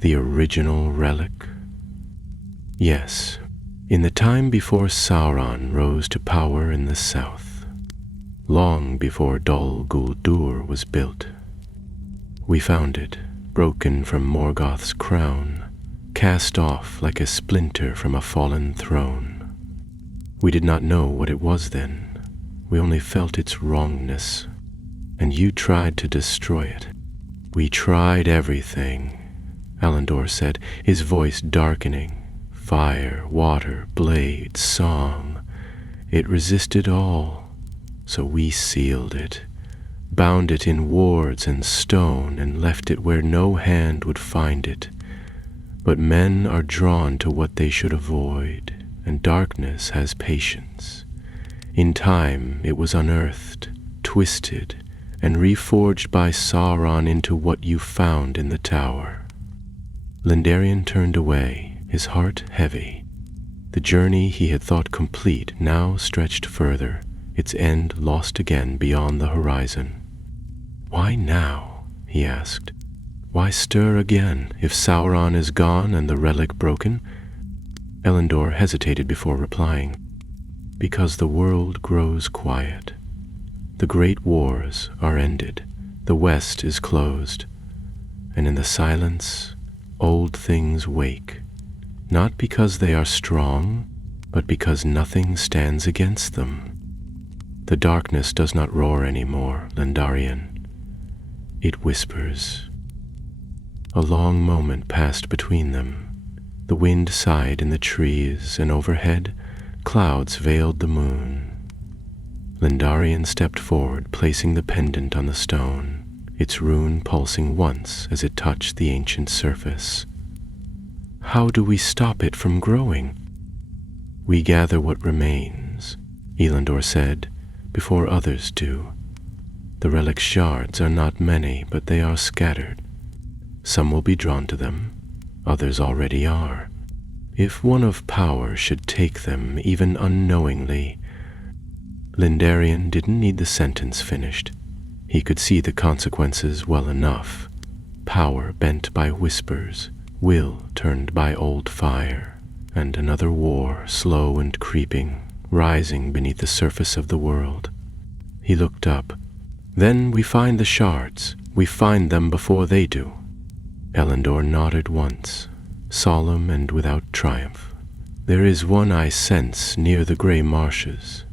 The original relic? Yes, in the time before Sauron rose to power in the south, long before Dol Guldur was built. We found it, broken from Morgoth's crown, cast off like a splinter from a fallen throne. We did not know what it was then. We only felt its wrongness, and you tried to destroy it. We tried everything, Elendor said, his voice darkening. Fire, water, blade, song. It resisted all, so we sealed it, bound it in wards and stone, and left it where no hand would find it. But men are drawn to what they should avoid, and darkness has patience. In time it was unearthed, twisted, and reforged by Sauron into what you found in the tower. Lindarian turned away, his heart heavy. The journey he had thought complete now stretched further, its end lost again beyond the horizon. Why now? He asked. Why stir again, if Sauron is gone and the relic broken? Elendor hesitated before replying. Because the world grows quiet. The great wars are ended, the West is closed, and in the silence, old things wake, not because they are strong, but because nothing stands against them. The darkness does not roar anymore, Lindarian. It whispers. A long moment passed between them. The wind sighed in the trees, and overhead, clouds veiled the moon. Lindarian stepped forward, placing the pendant on the stone, its rune pulsing once as it touched the ancient surface. How do we stop it from growing? We gather what remains, Elendor said, before others do. The relic shards are not many, but they are scattered. Some will be drawn to them, others already are. If one of power should take them, even unknowingly. Lindarian didn't need the sentence finished. He could see the consequences well enough. Power bent by whispers, will turned by old fire, and another war, slow and creeping, rising beneath the surface of the world. He looked up. Then we find the shards. We find them before they do. Elendor nodded once, solemn and without triumph. There is one I sense near the grey marshes.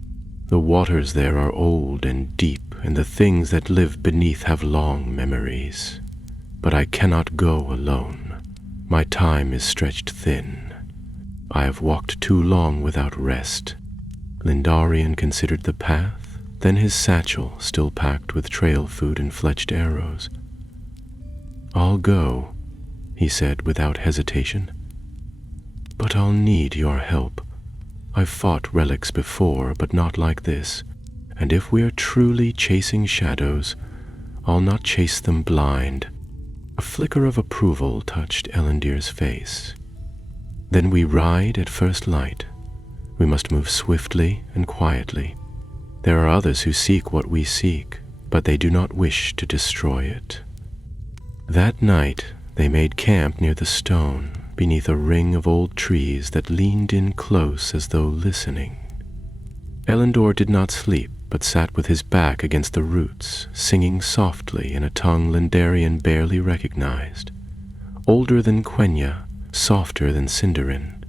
The waters there are old and deep, and the things that live beneath have long memories. But I cannot go alone. My time is stretched thin. I have walked too long without rest. Lindarian considered the path, then his satchel still packed with trail food and fletched arrows. I'll go, he said without hesitation. But I'll need your help. I've fought relics before, but not like this, and if we're truly chasing shadows, I'll not chase them blind. A flicker of approval touched Elendil's face. Then we ride at first light. We must move swiftly and quietly. There are others who seek what we seek, but they do not wish to destroy it. That night, they made camp near the stone, beneath a ring of old trees that leaned in close as though listening. Elendor did not sleep, but sat with his back against the roots, singing softly in a tongue Lindarian barely recognized. Older than Quenya, softer than Sindarin,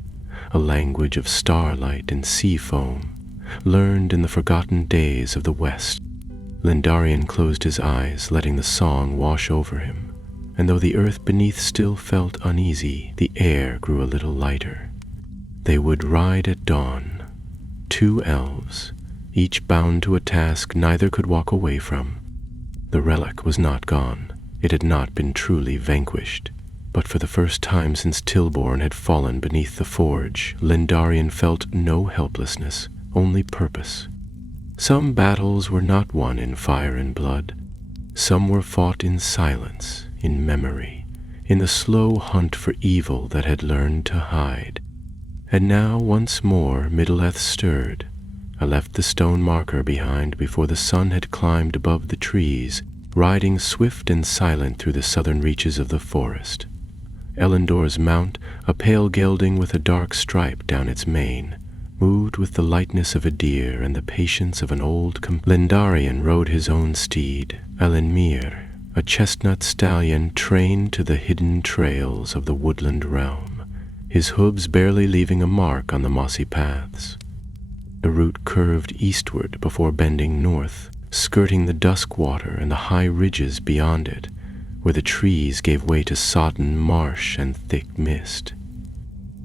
a language of starlight and sea foam, learned in the forgotten days of the West. Lindarian closed his eyes, letting the song wash over him, and though the earth beneath still felt uneasy, the air grew a little lighter. They would ride at dawn, 2 elves, each bound to a task neither could walk away from. The relic was not gone. It had not been truly vanquished. But for the first time since Tilboran had fallen beneath the forge, Lindarian felt no helplessness, only purpose. Some battles were not won in fire and blood. Some were fought in silence, in memory, in the slow hunt for evil that had learned to hide. And now once more Middle-earth stirred. I left the stone marker behind before the sun had climbed above the trees, riding swift and silent through the southern reaches of the forest. Elendor's mount, a pale gelding with a dark stripe down its mane, moved with the lightness of a deer and the patience of an old Lendarian rode his own steed, Elenmir, a chestnut stallion trained to the hidden trails of the woodland realm, his hooves barely leaving a mark on the mossy paths. The route curved eastward before bending north, skirting the dusk water and the high ridges beyond it, where the trees gave way to sodden marsh and thick mist.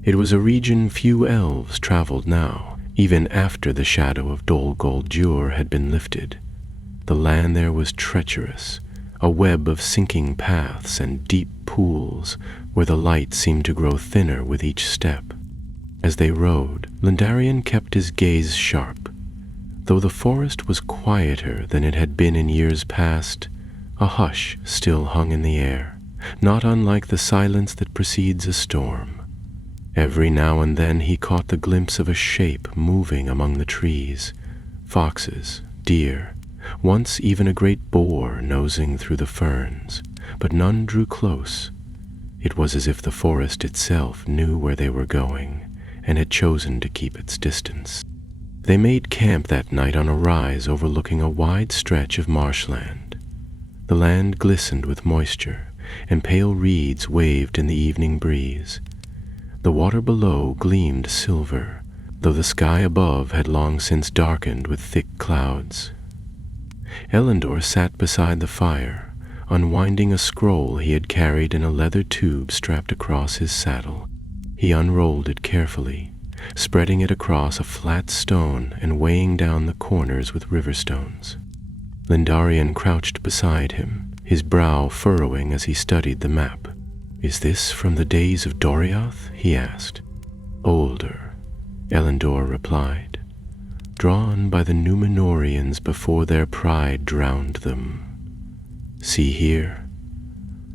It was a region few elves traveled now, even after the shadow of Dol Guldur had been lifted. The land there was treacherous, a web of sinking paths and deep pools where the light seemed to grow thinner with each step. As they rode, Lendarian kept his gaze sharp. Though the forest was quieter than it had been in years past, a hush still hung in the air, not unlike the silence that precedes a storm. Every now and then he caught the glimpse of a shape moving among the trees, foxes, deer, once even a great boar nosing through the ferns, but none drew close. It was as if the forest itself knew where they were going, and had chosen to keep its distance. They made camp that night on a rise overlooking a wide stretch of marshland. The land glistened with moisture, and pale reeds waved in the evening breeze. The water below gleamed silver, though the sky above had long since darkened with thick clouds. Elendor sat beside the fire, unwinding a scroll he had carried in a leather tube strapped across his saddle. He unrolled it carefully, spreading it across a flat stone and weighing down the corners with river stones. Lendarian crouched beside him, his brow furrowing as he studied the map. "Is this from the days of Doriath?" he asked. "Older," Elendor replied, "drawn by the Númenóreans before their pride drowned them. See here?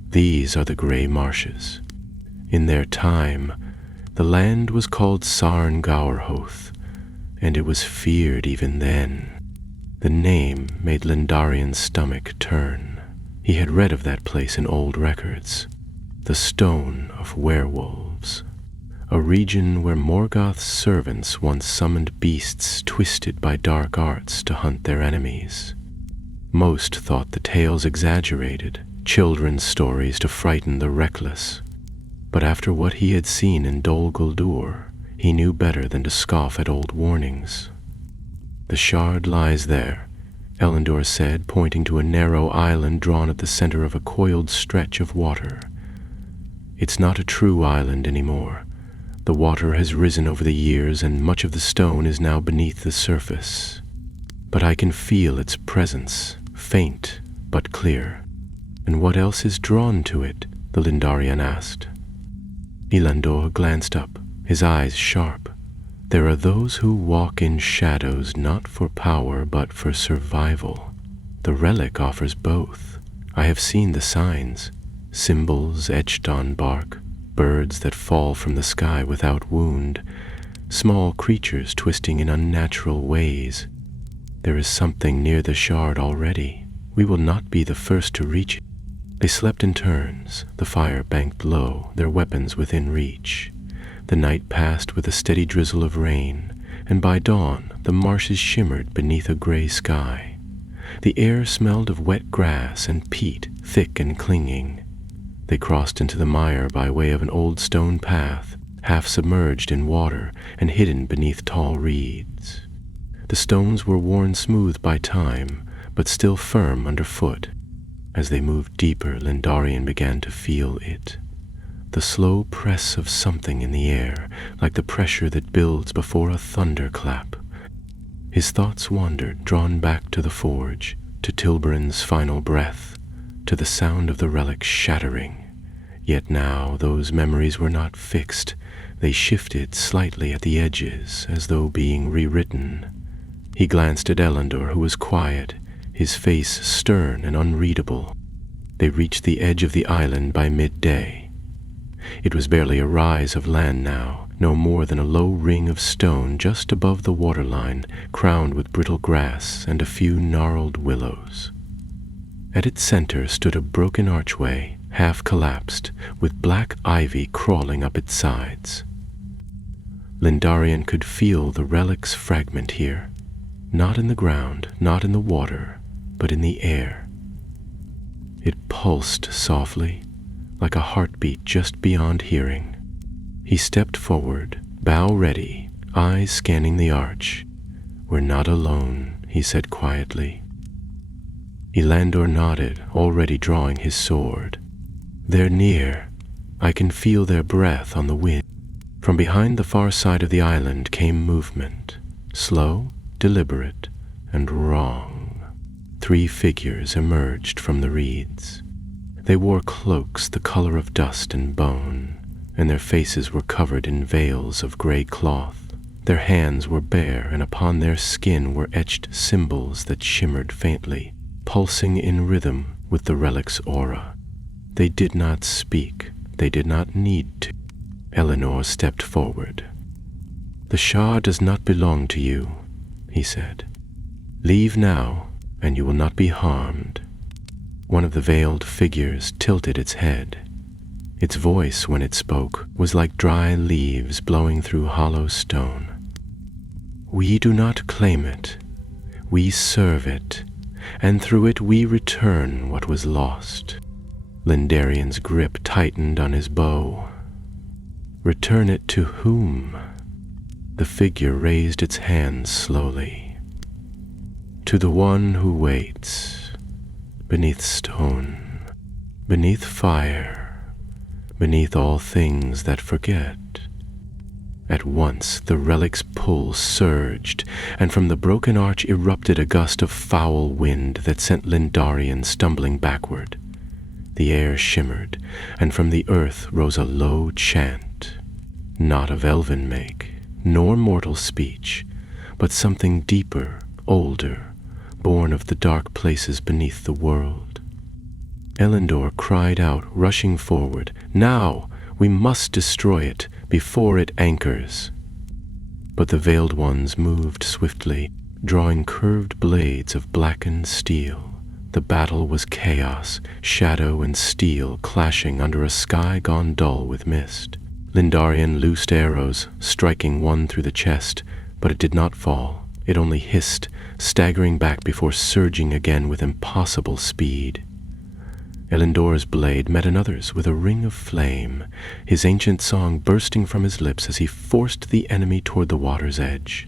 These are the grey marshes. In their time, the land was called Sarn Gaurhoth, and it was feared even then." The name made Lendarian's stomach turn. He had read of that place in old records. The Stone of Werewolves, a region where Morgoth's servants once summoned beasts twisted by dark arts to hunt their enemies. Most thought the tales exaggerated, children's stories to frighten the reckless. But after what he had seen in Dol Guldur, he knew better than to scoff at old warnings. "The shard lies there," Elendor said, pointing to a narrow island drawn at the center of a coiled stretch of water. "It's not a true island anymore. The water has risen over the years, and much of the stone is now beneath the surface. But I can feel its presence, faint but clear." "And what else is drawn to it?" the Lendarian asked. Elendor glanced up, his eyes sharp. "There are those who walk in shadows not for power but for survival. The relic offers both. I have seen the signs, symbols etched on bark, birds that fall from the sky without wound, small creatures twisting in unnatural ways. There is something near the shard already. We will not be the first to reach it." They slept in turns, the fire banked low, their weapons within reach. The night passed with a steady drizzle of rain, and by dawn the marshes shimmered beneath a gray sky. The air smelled of wet grass and peat, thick and clinging. They crossed into the mire by way of an old stone path, half submerged in water and hidden beneath tall reeds. The stones were worn smooth by time, but still firm underfoot. As they moved deeper, Lendarian began to feel it. The slow press of something in the air, like the pressure that builds before a thunderclap. His thoughts wandered, drawn back to the forge, to Tilboran's final breath, to the sound of the relic shattering. Yet now those memories were not fixed. They shifted slightly at the edges, as though being rewritten. He glanced at Elendor, who was quiet, his face stern and unreadable. They reached the edge of the island by midday. It was barely a rise of land now, no more than a low ring of stone just above the waterline, crowned with brittle grass and a few gnarled willows. At its center stood a broken archway, half collapsed, with black ivy crawling up its sides. Lindarian could feel the relic's fragment here, not in the ground, not in the water, but in the air. It pulsed softly, like a heartbeat just beyond hearing. He stepped forward, bow ready, eyes scanning the arch. "We're not alone," he said quietly. Elandor nodded, already drawing his sword. "They're near. I can feel their breath on the wind." From behind the far side of the island came movement, slow, deliberate, and wrong. 3 figures emerged from the reeds. They wore cloaks the color of dust and bone, and their faces were covered in veils of gray cloth. Their hands were bare, and upon their skin were etched symbols that shimmered faintly, pulsing in rhythm with the relic's aura. They did not speak. They did not need to. Eleanor stepped forward. "The Shah does not belong to you," he said. "Leave now, and you will not be harmed." One of the veiled figures tilted its head. Its voice, when it spoke, was like dry leaves blowing through hollow stone. "We do not claim it. We serve it, and through it we return what was lost." Lindarian's grip tightened on his bow. "Return it to whom?" The figure raised its hands slowly. "To the one who waits, beneath stone, beneath fire, beneath all things that forget." At once the relic's pull surged, and from the broken arch erupted a gust of foul wind that sent Lindarian stumbling backward. The air shimmered, and from the earth rose a low chant, not of elven make, nor mortal speech, but something deeper, older, born of the dark places beneath the world. Elandor cried out, rushing forward, "Now! We must destroy it, before it anchors." But the veiled ones moved swiftly, drawing curved blades of blackened steel. The battle was chaos, shadow and steel clashing under a sky gone dull with mist. Lindarian loosed arrows, striking one through the chest, but it did not fall. It only hissed, staggering back before surging again with impossible speed. Elandor's blade met another's with a ring of flame, his ancient song bursting from his lips as he forced the enemy toward the water's edge.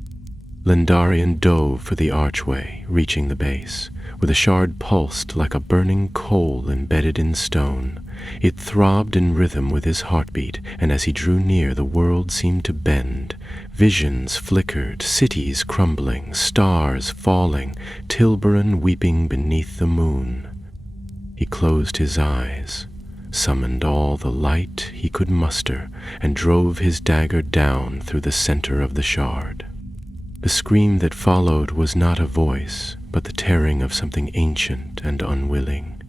Lindarian dove for the archway, reaching the base, where the shard pulsed like a burning coal embedded in stone. It throbbed in rhythm with his heartbeat, and as he drew near, the world seemed to bend. Visions flickered, cities crumbling, stars falling, Tilboran weeping beneath the moon. He closed his eyes, summoned all the light he could muster, and drove his dagger down through the center of the shard. The scream that followed was not a voice, but the tearing of something ancient and unwilling.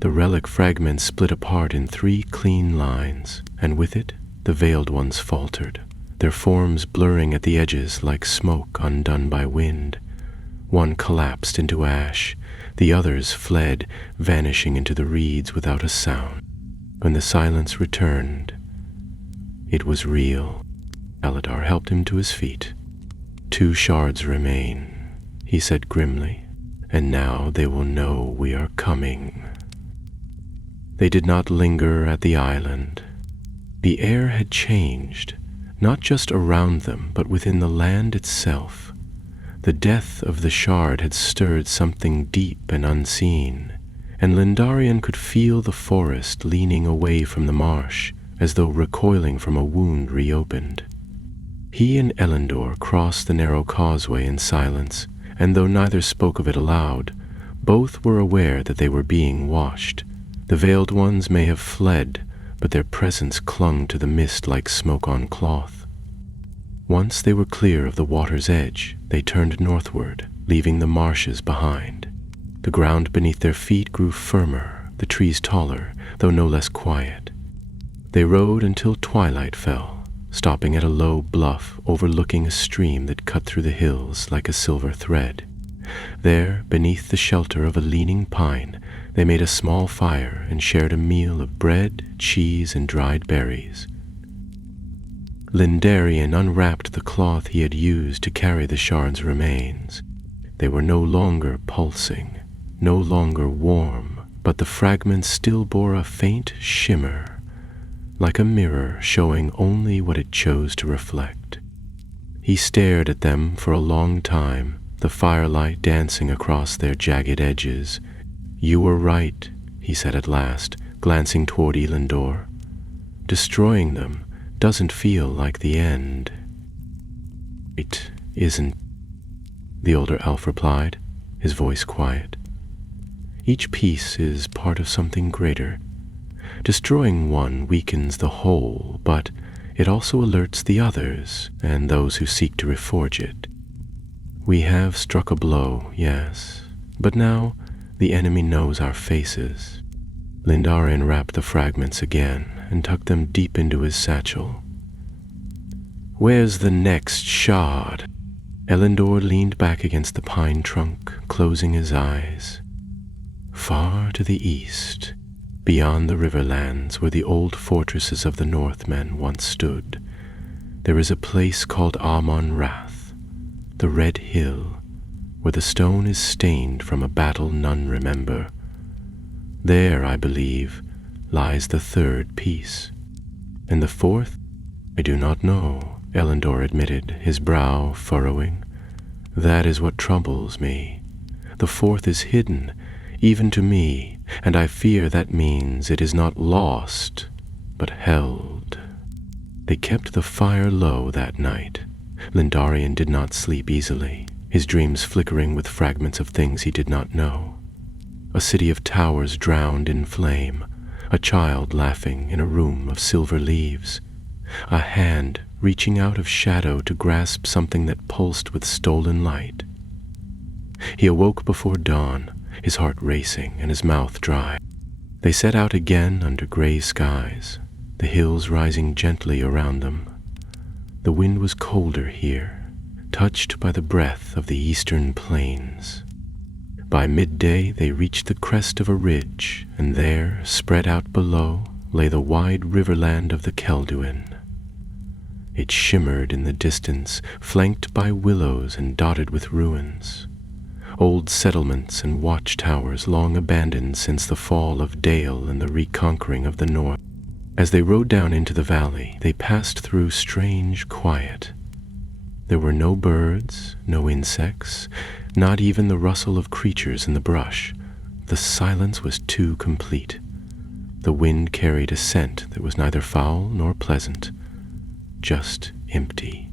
The relic fragment split apart in 3 clean lines, and with it the veiled ones faltered, their forms blurring at the edges like smoke undone by wind. One collapsed into ash, the others fled, vanishing into the reeds without a sound. When the silence returned, it was real. Aladar helped him to his feet. 2 shards remain, he said grimly, and now they will know we are coming. They did not linger at the island. The air had changed, not just around them, but within the land itself. The death of the shard had stirred something deep and unseen, and Lindarian could feel the forest leaning away from the marsh, as though recoiling from a wound reopened. He and Elandor crossed the narrow causeway in silence, and though neither spoke of it aloud, both were aware that they were being watched. The veiled ones may have fled, but their presence clung to the mist like smoke on cloth. Once they were clear of the water's edge, they turned northward, leaving the marshes behind. The ground beneath their feet grew firmer, the trees taller, though no less quiet. They rode until twilight fell, stopping at a low bluff overlooking a stream that cut through the hills like a silver thread. There, beneath the shelter of a leaning pine, they made a small fire and shared a meal of bread, cheese, and dried berries. Lindarian unwrapped the cloth he had used to carry the shard's remains. They were no longer pulsing, no longer warm, but the fragments still bore a faint shimmer, like a mirror showing only what it chose to reflect. He stared at them for a long time, the firelight dancing across their jagged edges. "You were right," he said at last, glancing toward Elendor. "Destroying them doesn't feel like the end." "It isn't," the older elf replied, his voice quiet. "Each piece is part of something greater. Destroying one weakens the whole, but it also alerts the others and those who seek to reforge it. We have struck a blow, yes, but now the enemy knows our faces." Lindarian wrapped the fragments again and tucked them deep into his satchel. "Where's the next shard?" Elendor leaned back against the pine trunk, closing his eyes. Far to the east, beyond the riverlands where the old fortresses of the Northmen once stood, there is a place called Amon-Rath, the Red Hill, where the stone is stained from a battle none remember. There, I believe, lies the third piece. And the fourth? I do not know, Elendor admitted, his brow furrowing. That is what troubles me. The fourth is hidden, even to me, and I fear that means it is not lost, but held. They kept the fire low that night. Lindarian did not sleep easily, his dreams flickering with fragments of things he did not know. A city of towers drowned in flame, a child laughing in a room of silver leaves, a hand reaching out of shadow to grasp something that pulsed with stolen light. He awoke before dawn, his heart racing and his mouth dry. They set out again under gray skies, the hills rising gently around them. The wind was colder here, touched by the breath of the eastern plains. By midday they reached the crest of a ridge, and there, spread out below, lay the wide riverland of the Kelduin. It shimmered in the distance, flanked by willows and dotted with ruins. Old settlements and watchtowers long abandoned since the fall of Dale and the reconquering of the north. As they rode down into the valley, they passed through strange quiet. There were no birds, no insects, not even the rustle of creatures in the brush. The silence was too complete. The wind carried a scent that was neither foul nor pleasant, just empty.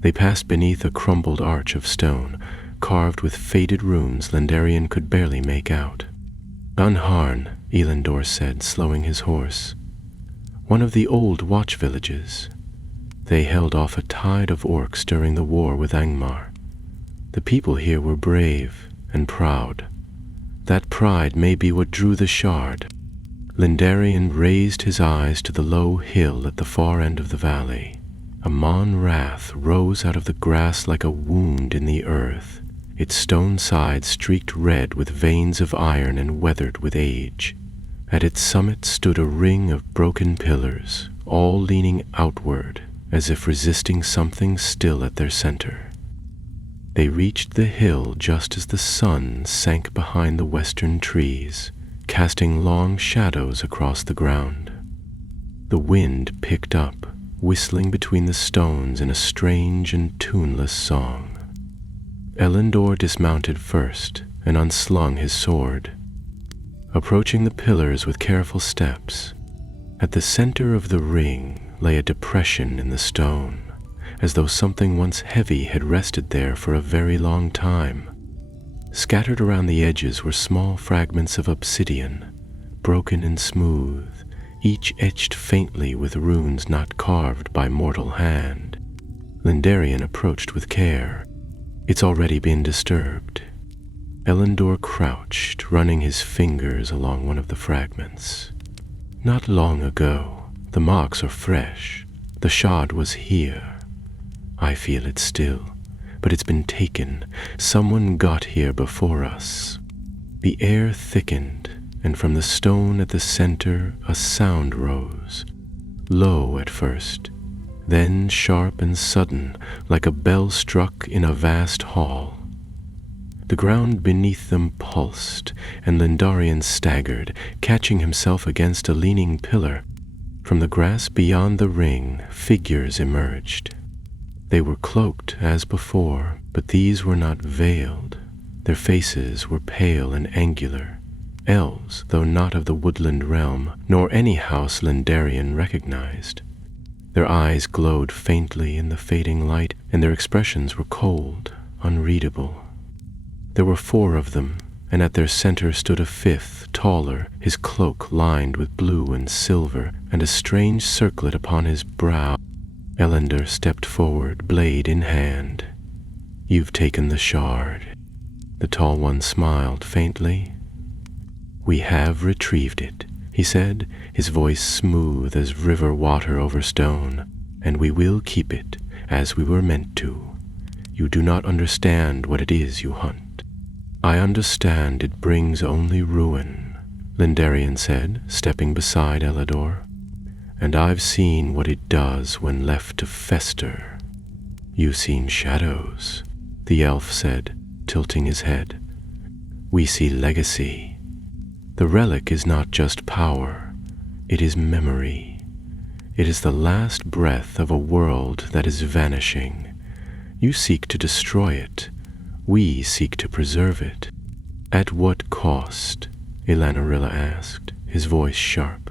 They passed beneath a crumbled arch of stone, carved with faded runes Lindarian could barely make out. "Unharn," Elendor said, slowing his horse. "One of the old watch villages. They held off a tide of orcs during the war with Angmar. The people here were brave and proud. That pride may be what drew the shard." Lindarian raised his eyes to the low hill at the far end of the valley. Amon-Rath rose out of the grass like a wound in the earth, its stone sides streaked red with veins of iron and weathered with age. At its summit stood a ring of broken pillars, all leaning outward, as if resisting something still at their center. They reached the hill just as the sun sank behind the western trees, casting long shadows across the ground. The wind picked up, whistling between the stones in a strange and tuneless song. Elendor dismounted first and unslung his sword. Approaching the pillars with careful steps, at the center of the ring lay a depression in the stone, as though something once heavy had rested there for a very long time. Scattered around the edges were small fragments of obsidian, broken and smooth, each etched faintly with runes not carved by mortal hand. Lindarian approached with care. "It's already been disturbed." Elendor crouched, running his fingers along one of the fragments. "Not long ago. The marks are fresh, The shard was here. I feel it still, but it's been taken. Someone got here before us. The air thickened, and from the stone at the center a sound rose, low at first, then sharp and sudden, like a bell struck in a vast hall. The ground beneath them pulsed, and Lindarian staggered, catching himself against a leaning pillar. From the grass beyond the ring, figures emerged. They were cloaked as before, but these were not veiled. Their faces were pale and angular, elves, though not of the woodland realm, nor any house Lindarian recognized. Their eyes glowed faintly in the fading light, and their expressions were cold, unreadable. There were 4 of them, and at their center stood a 5th, taller, his cloak lined with blue and silver, and a strange circlet upon his brow. Elendor stepped forward, blade in hand. "You've taken the shard." The tall one smiled faintly. "We have retrieved it," he said, his voice smooth as river water over stone, "and we will keep it as we were meant to. You do not understand what it is you hunt." "I understand it brings only ruin," Lindarian said, stepping beside Elendor. "And I've seen what it does when left to fester." "You've seen shadows," the elf said, tilting his head. "We see legacy. The relic is not just power, it is memory. It is the last breath of a world that is vanishing. You seek to destroy it. We seek to preserve it." "At what cost?" Elanarilla asked, his voice sharp.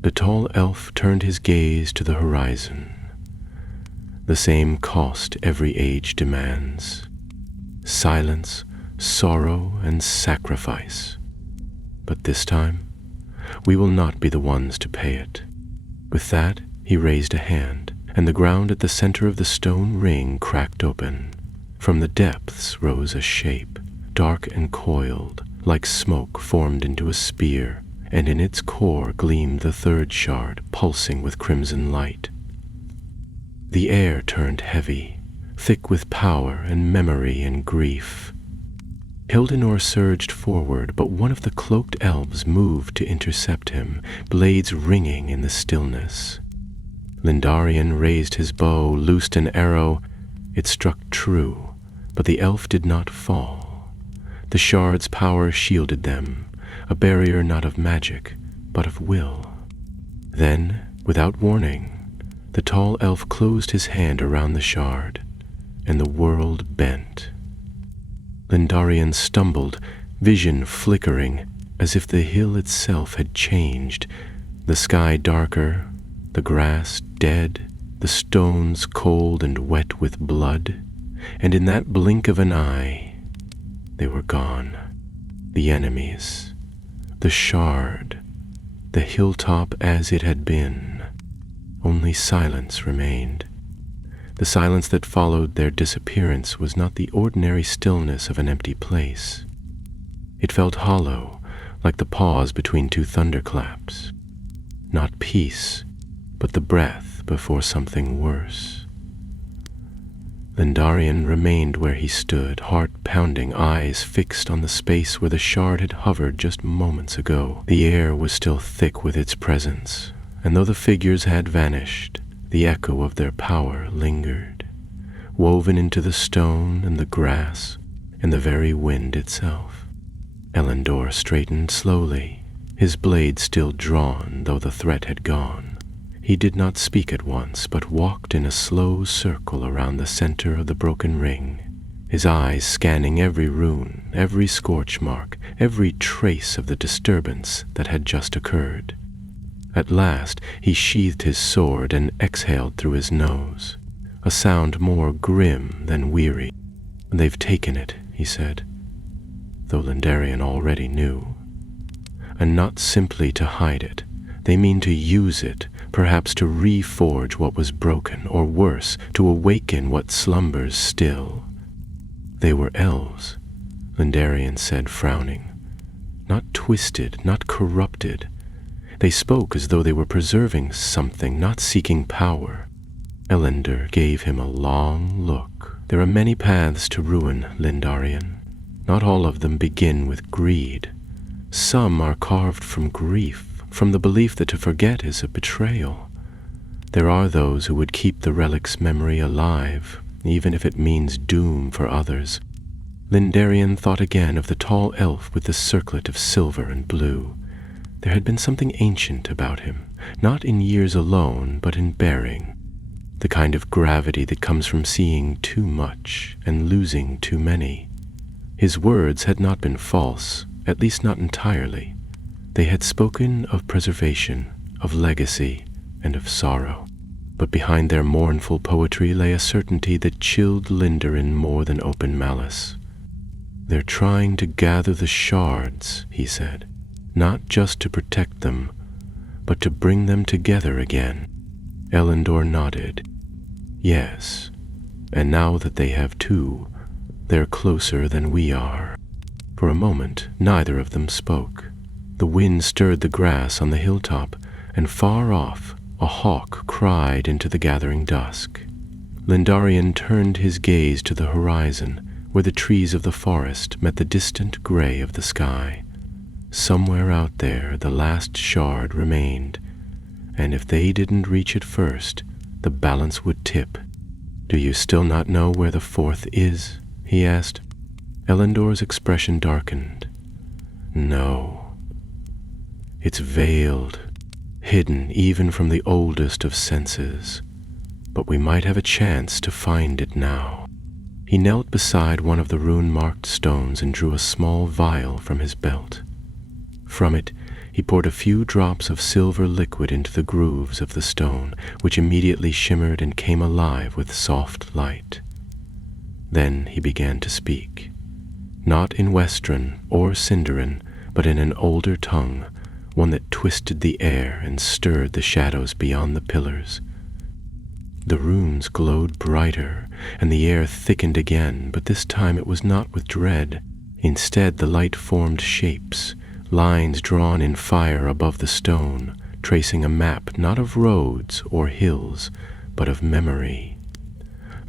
The tall elf turned his gaze to the horizon. "The same cost every age demands. Silence, sorrow, and sacrifice. But this time, we will not be the ones to pay it." With that, he raised a hand, and the ground at the center of the stone ring cracked open. From the depths rose a shape, dark and coiled, like smoke formed into a spear, and in its core gleamed the 3rd shard, pulsing with crimson light. The air turned heavy, thick with power and memory and grief. Hildenor surged forward, but one of the cloaked elves moved to intercept him, blades ringing in the stillness. Lindarian raised his bow, loosed an arrow. It struck true, but the elf did not fall. The shard's power shielded them, a barrier not of magic, but of will. Then, without warning, the tall elf closed his hand around the shard, and the world bent. Lindarian stumbled, vision flickering, as if the hill itself had changed, the sky darker, the grass dead, the stones cold and wet with blood, and in that blink of an eye, they were gone. The enemies, the shard, the hilltop as it had been. Only silence remained. The silence that followed their disappearance was not the ordinary stillness of an empty place. It felt hollow, like the pause between 2 thunderclaps. Not peace, but the breath before something worse. Lindarian remained where he stood, heart pounding, eyes fixed on the space where the shard had hovered just moments ago. The air was still thick with its presence, and though the figures had vanished, the echo of their power lingered, woven into the stone and the grass and the very wind itself. Elendor straightened slowly, his blade still drawn though the threat had gone. He did not speak at once, but walked in a slow circle around the center of the broken ring, his eyes scanning every rune, every scorch mark, every trace of the disturbance that had just occurred. At last he sheathed his sword and exhaled through his nose, a sound more grim than weary. "They've taken it," he said, though Lindarian already knew. "And not simply to hide it. They mean to use it, perhaps to reforge what was broken, or worse, to awaken what slumbers still." "They were elves," Lindarian said, frowning. "Not twisted, not corrupted. They spoke as though they were preserving something, not seeking power. Elendor gave him a long look. There are many paths to ruin, Lindarian. Not all of them begin with greed. Some are carved from grief, from the belief that to forget is a betrayal. There are those who would keep the relic's memory alive, even if it means doom for others. Lindarian thought again of the tall elf with the circlet of silver and blue. There had been something ancient about him, not in years alone, but in bearing. The kind of gravity that comes from seeing too much and losing too many. His words had not been false, at least not entirely. They had spoken of preservation, of legacy, and of sorrow. But behind their mournful poetry lay a certainty that chilled Lindarian more than open malice. "They're trying to gather the shards," he said, "not just to protect them, but to bring them together again." Elendor nodded. "Yes, and now that they have two, they're closer than we are." For a moment, neither of them spoke. The wind stirred the grass on the hilltop, and far off, a hawk cried into the gathering dusk. Lindarian turned his gaze to the horizon, where the trees of the forest met the distant gray of the sky. Somewhere out there, the last shard remained, and if they didn't reach it first, the balance would tip. "Do you still not know where the fourth is?" he asked. Elendor's expression darkened. "No. It's veiled, hidden even from the oldest of senses, but we might have a chance to find it now." He knelt beside one of the rune-marked stones and drew a small vial from his belt. From it, he poured a few drops of silver liquid into the grooves of the stone, which immediately shimmered and came alive with soft light. Then he began to speak, not in Westron or Sindarin, but in an older tongue, one that twisted the air and stirred the shadows beyond the pillars. The runes glowed brighter, and the air thickened again, but this time it was not with dread. Instead, the light formed shapes, lines drawn in fire above the stone, tracing a map not of roads or hills, but of memory.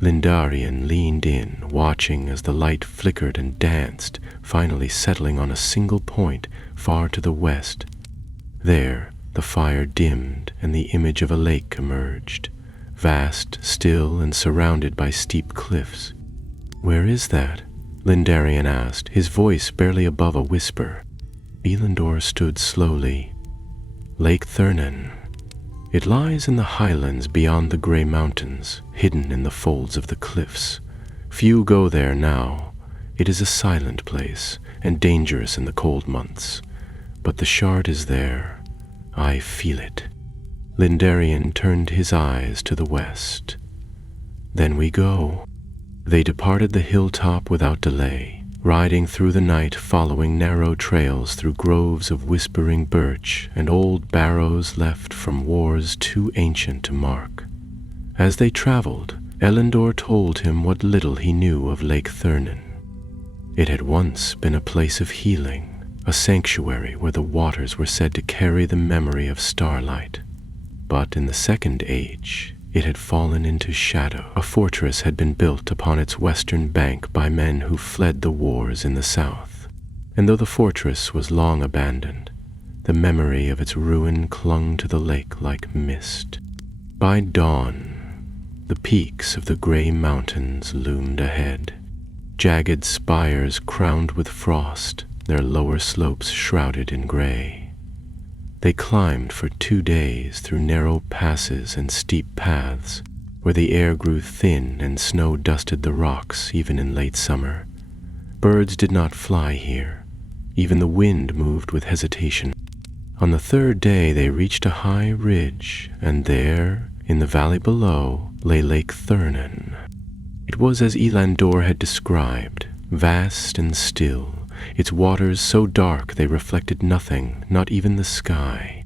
Lindarian leaned in, watching as the light flickered and danced, finally settling on a single point far to the west. There, the fire dimmed and the image of a lake emerged, vast, still, and surrounded by steep cliffs. "Where is that?" Lindarian asked, his voice barely above a whisper. Elendor stood slowly. "Lake Thurnan. It lies in the highlands beyond the gray mountains, hidden in the folds of the cliffs. Few go there now. It is a silent place, and dangerous in the cold months. But the shard is there. I feel it." Lindarian turned his eyes to the west. "Then we go." They departed the hilltop without delay, riding through the night, following narrow trails through groves of whispering birch and old barrows left from wars too ancient to mark. As they traveled, Elendor told him what little he knew of Lake Thurnan. It had once been a place of healing, a sanctuary where the waters were said to carry the memory of starlight. But in the Second Age, it had fallen into shadow. A fortress had been built upon its western bank by men who fled the wars in the south. And though the fortress was long abandoned, the memory of its ruin clung to the lake like mist. By dawn, the peaks of the gray mountains loomed ahead, jagged spires crowned with frost, their lower slopes shrouded in gray. They climbed for 2 days through narrow passes and steep paths, where the air grew thin and snow dusted the rocks even in late summer. Birds did not fly here. Even the wind moved with hesitation. On the 3rd day they reached a high ridge, and there, in the valley below, lay Lake Thurnan. It was as Elendor had described, vast and still, its waters so dark they reflected nothing, not even the sky.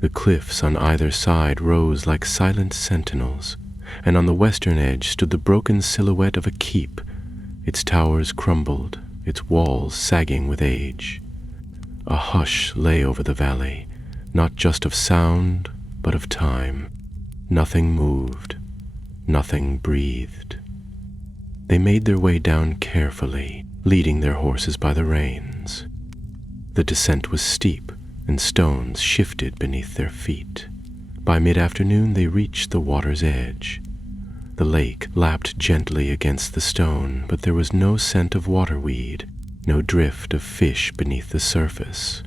The cliffs on either side rose like silent sentinels, and on the western edge stood the broken silhouette of a keep, its towers crumbled, its walls sagging with age. A hush lay over the valley, not just of sound, but of time. Nothing moved. Nothing breathed. They made their way down carefully, leading their horses by the reins. The descent was steep, and stones shifted beneath their feet. By mid-afternoon they reached the water's edge. The lake lapped gently against the stone, but there was no scent of waterweed, no drift of fish beneath the surface.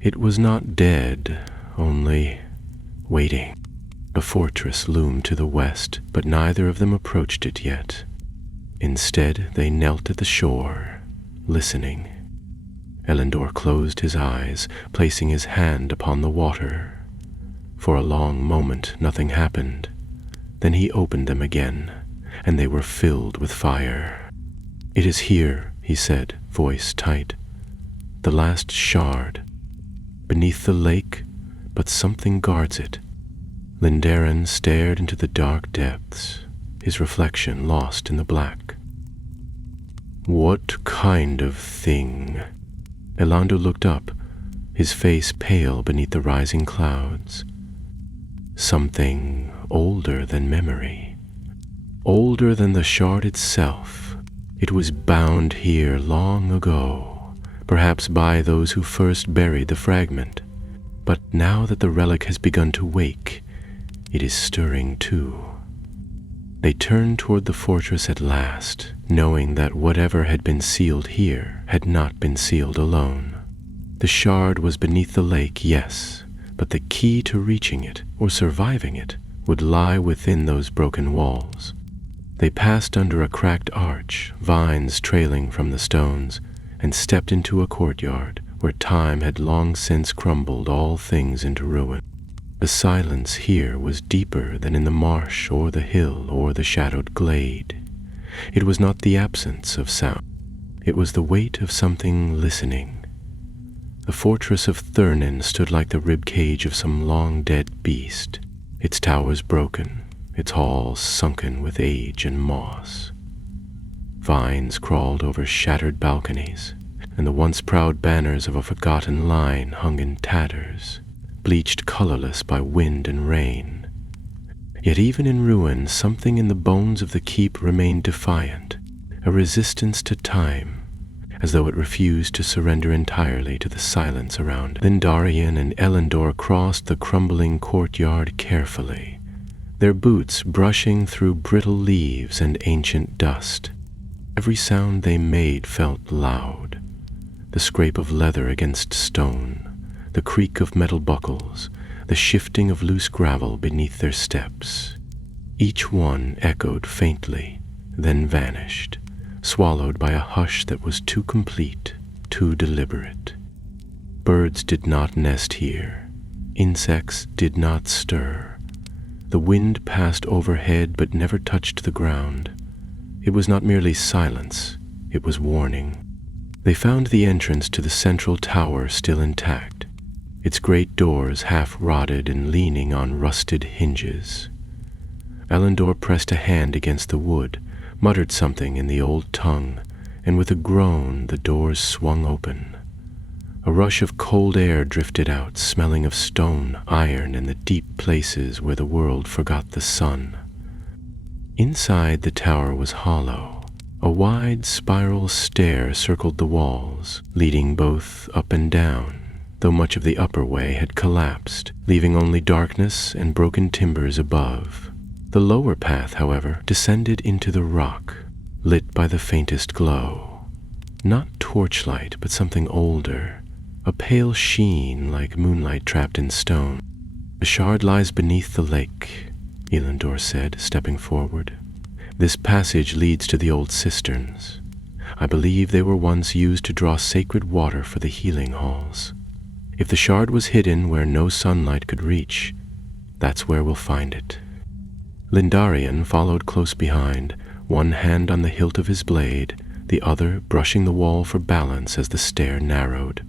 It was not dead, only waiting. A fortress loomed to the west, but neither of them approached it yet. Instead, they knelt at the shore, listening. Elendor closed his eyes, placing his hand upon the water. For a long moment, nothing happened. Then he opened them again, and they were filled with fire. "It is here," he said, voice tight. "The last shard. Beneath the lake, but something guards it." Lindarin stared into the dark depths, his reflection lost in the black. "What kind of thing?" Elandu looked up, his face pale beneath the rising clouds. "Something older than memory. Older than the shard itself. It was bound here long ago, perhaps by those who first buried the fragment. But now that the relic has begun to wake, it is stirring too." They turned toward the fortress at last, knowing that whatever had been sealed here had not been sealed alone. The shard was beneath the lake, yes, but the key to reaching it, or surviving it, would lie within those broken walls. They passed under a cracked arch, vines trailing from the stones, and stepped into a courtyard where time had long since crumbled all things into ruin. The silence here was deeper than in the marsh or the hill or the shadowed glade. It was not the absence of sound. It was the weight of something listening. The fortress of Thurnin stood like the ribcage of some long-dead beast, its towers broken, its halls sunken with age and moss. Vines crawled over shattered balconies, and the once proud banners of a forgotten line hung in tatters, bleached colorless by wind and rain. Yet even in ruin, something in the bones of the keep remained defiant, a resistance to time, as though it refused to surrender entirely to the silence around. Lindarian and Elendor crossed the crumbling courtyard carefully, their boots brushing through brittle leaves and ancient dust. Every sound they made felt loud. The scrape of leather against stone, the creak of metal buckles, the shifting of loose gravel beneath their steps. Each one echoed faintly, then vanished, swallowed by a hush that was too complete, too deliberate. Birds did not nest here. Insects did not stir. The wind passed overhead but never touched the ground. It was not merely silence, it was warning. They found the entrance to the central tower still intact, its great doors half rotted and leaning on rusted hinges. Elendor pressed a hand against the wood, muttered something in the old tongue, and with a groan the doors swung open. A rush of cold air drifted out, smelling of stone, iron, and the deep places where the world forgot the sun. Inside the tower was hollow. A wide spiral stair circled the walls, leading both up and down, though much of the upper way had collapsed, leaving only darkness and broken timbers above. The lower path, however, descended into the rock, lit by the faintest glow. Not torchlight, but something older, a pale sheen like moonlight trapped in stone. "The shard lies beneath the lake," Elendor said, stepping forward. "This passage leads to the old cisterns. I believe they were once used to draw sacred water for the healing halls. If the shard was hidden where no sunlight could reach, that's where we'll find it." Lindarian followed close behind, one hand on the hilt of his blade, the other brushing the wall for balance as the stair narrowed.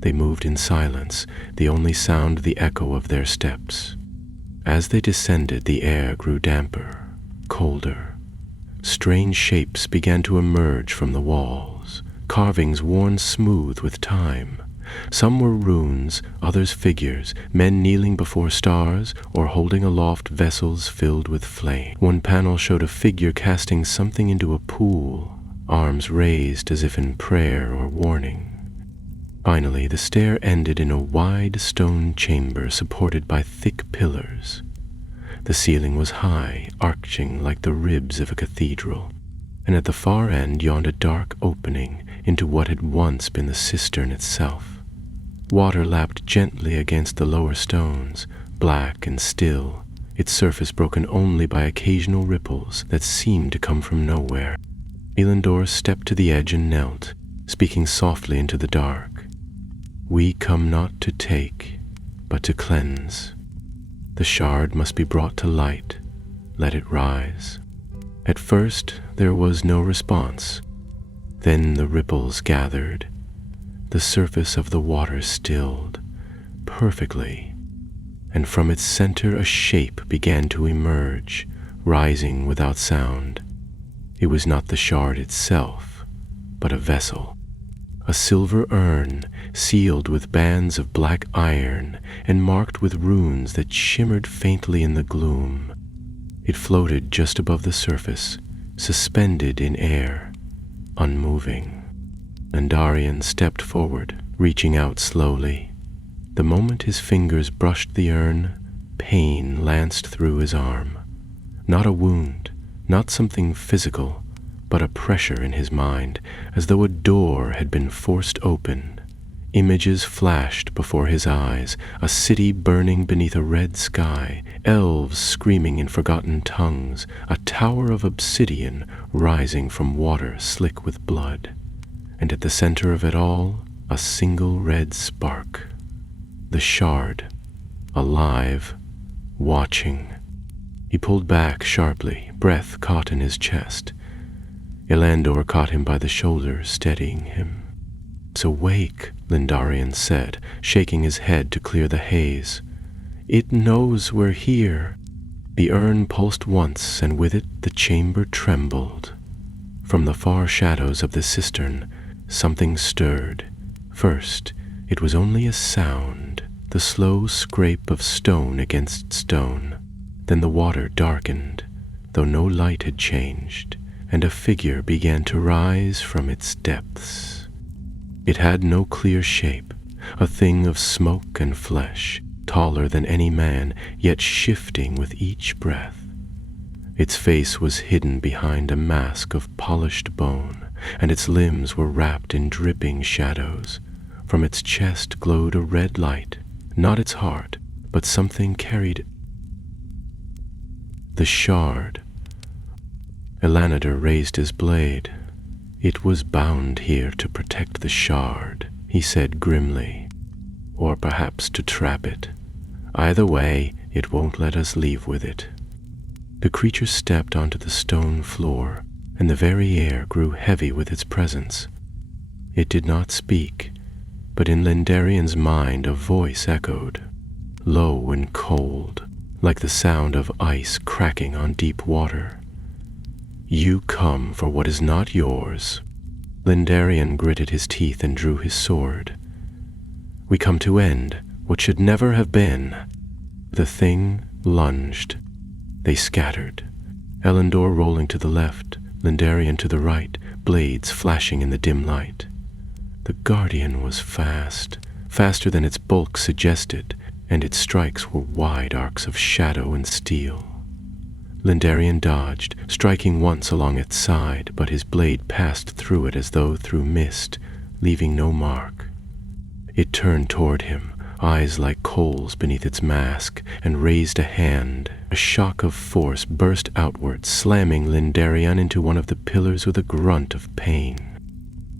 They moved in silence, the only sound the echo of their steps. As they descended, the air grew damper, colder. Strange shapes began to emerge from the walls, carvings worn smooth with time, Some were runes, others figures, men kneeling before stars or holding aloft vessels filled with flame. One panel showed a figure casting something into a pool, arms raised as if in prayer or warning. Finally, the stair ended in a wide stone chamber supported by thick pillars. The ceiling was high, arching like the ribs of a cathedral, and at the far end yawned a dark opening into what had once been the cistern itself. Water lapped gently against the lower stones, black and still, its surface broken only by occasional ripples that seemed to come from nowhere. Elendor stepped to the edge and knelt, speaking softly into the dark. "We come not to take, but to cleanse. The shard must be brought to light. Let it rise." At first there was no response. Then the ripples gathered. The surface of the water stilled perfectly, and from its center a shape began to emerge, rising without sound. It was not the shard itself, but a vessel. A silver urn, sealed with bands of black iron and marked with runes that shimmered faintly in the gloom. It floated just above the surface, suspended in air, unmoving. Lendarian stepped forward, reaching out slowly. The moment his fingers brushed the urn, pain lanced through his arm. Not a wound, not something physical, but a pressure in his mind, as though a door had been forced open. Images flashed before his eyes, a city burning beneath a red sky, elves screaming in forgotten tongues, a tower of obsidian rising from water slick with blood, and at the center of it all, a single red spark. The shard, alive, watching. He pulled back sharply, breath caught in his chest. Elendor caught him by the shoulder, steadying him. "It's awake," Lendarian said, shaking his head to clear the haze. "It knows we're here." The urn pulsed once, and with it the chamber trembled. From the far shadows of the cistern, something stirred. First, it was only a sound, the slow scrape of stone against stone. Then the water darkened, though no light had changed, and a figure began to rise from its depths. It had no clear shape, a thing of smoke and flesh, taller than any man, yet shifting with each breath. Its face was hidden behind a mask of polished bone, and its limbs were wrapped in dripping shadows. From its chest glowed a red light, not its heart, but something carried. The shard. Elaneder raised his blade. "It was bound here to protect the shard," he said grimly. "Or perhaps to trap it. Either way, it won't let us leave with it." The creature stepped onto the stone floor, and the very air grew heavy with its presence. It did not speak, but in Lendarian's mind a voice echoed, low and cold, like the sound of ice cracking on deep water. "You come for what is not yours." Lendarian gritted his teeth and drew his sword. "We come to end what should never have been." The thing lunged. They scattered. Elendor rolling to the left, Lendarian to the right, blades flashing in the dim light. The Guardian was fast, faster than its bulk suggested, and its strikes were wide arcs of shadow and steel. Lendarian dodged, striking once along its side, but his blade passed through it as though through mist, leaving no mark. It turned toward him, eyes like coals beneath its mask, and raised a hand. A shock of force burst outward, slamming Lendarian into one of the pillars with a grunt of pain.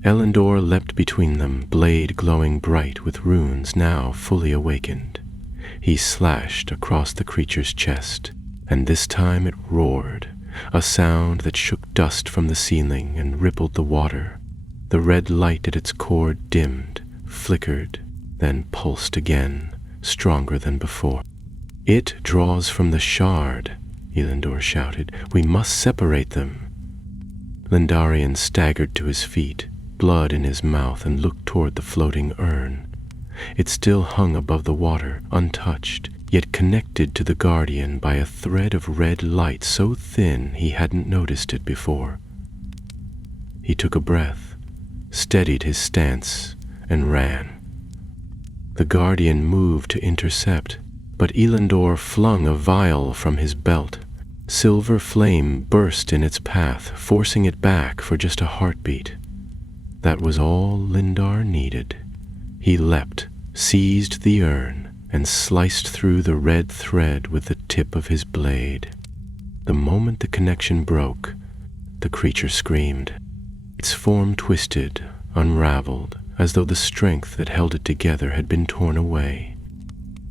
Elendor leapt between them, blade glowing bright with runes now fully awakened. He slashed across the creature's chest, and this time it roared, a sound that shook dust from the ceiling and rippled the water. The red light at its core dimmed, flickered, then pulsed again, stronger than before. "It draws from the shard," Elendor shouted. "We must separate them." Lendarian staggered to his feet, blood in his mouth, and looked toward the floating urn. It still hung above the water, untouched, yet connected to the guardian by a thread of red light so thin he hadn't noticed it before. He took a breath, steadied his stance, and ran. The guardian moved to intercept, but Elendor flung a vial from his belt. Silver flame burst in its path, forcing it back for just a heartbeat. That was all Lindar needed. He leapt, seized the urn, and sliced through the red thread with the tip of his blade. The moment the connection broke, the creature screamed. Its form twisted, unraveled, as though the strength that held it together had been torn away.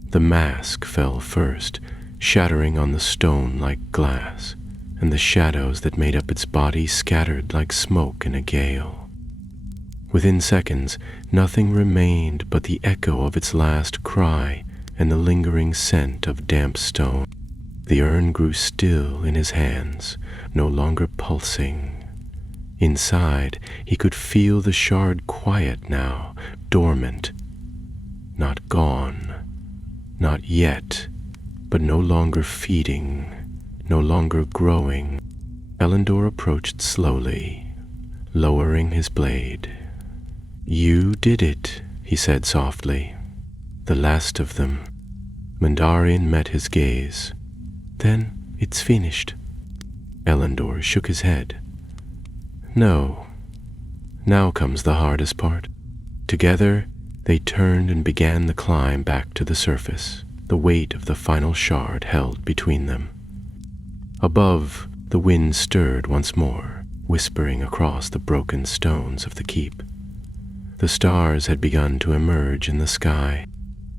The mask fell first, shattering on the stone like glass, and the shadows that made up its body scattered like smoke in a gale. Within seconds, nothing remained but the echo of its last cry and the lingering scent of damp stone. The urn grew still in his hands, no longer pulsing. Inside, he could feel the shard quiet now, dormant. Not gone, not yet, but no longer feeding, no longer growing. Elendor approached slowly, lowering his blade. "You did it," he said softly. "The last of them." Mandarin met his gaze. "Then it's finished." Elendor shook his head. "No. Now comes the hardest part." Together, they turned and began the climb back to the surface, the weight of the final shard held between them. Above, the wind stirred once more, whispering across the broken stones of the keep. The stars had begun to emerge in the sky,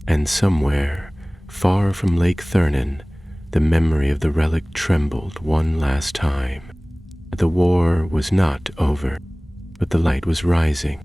and somewhere, far from Lake Thurnin, the memory of the relic trembled one last time. The war was not over, but the light was rising,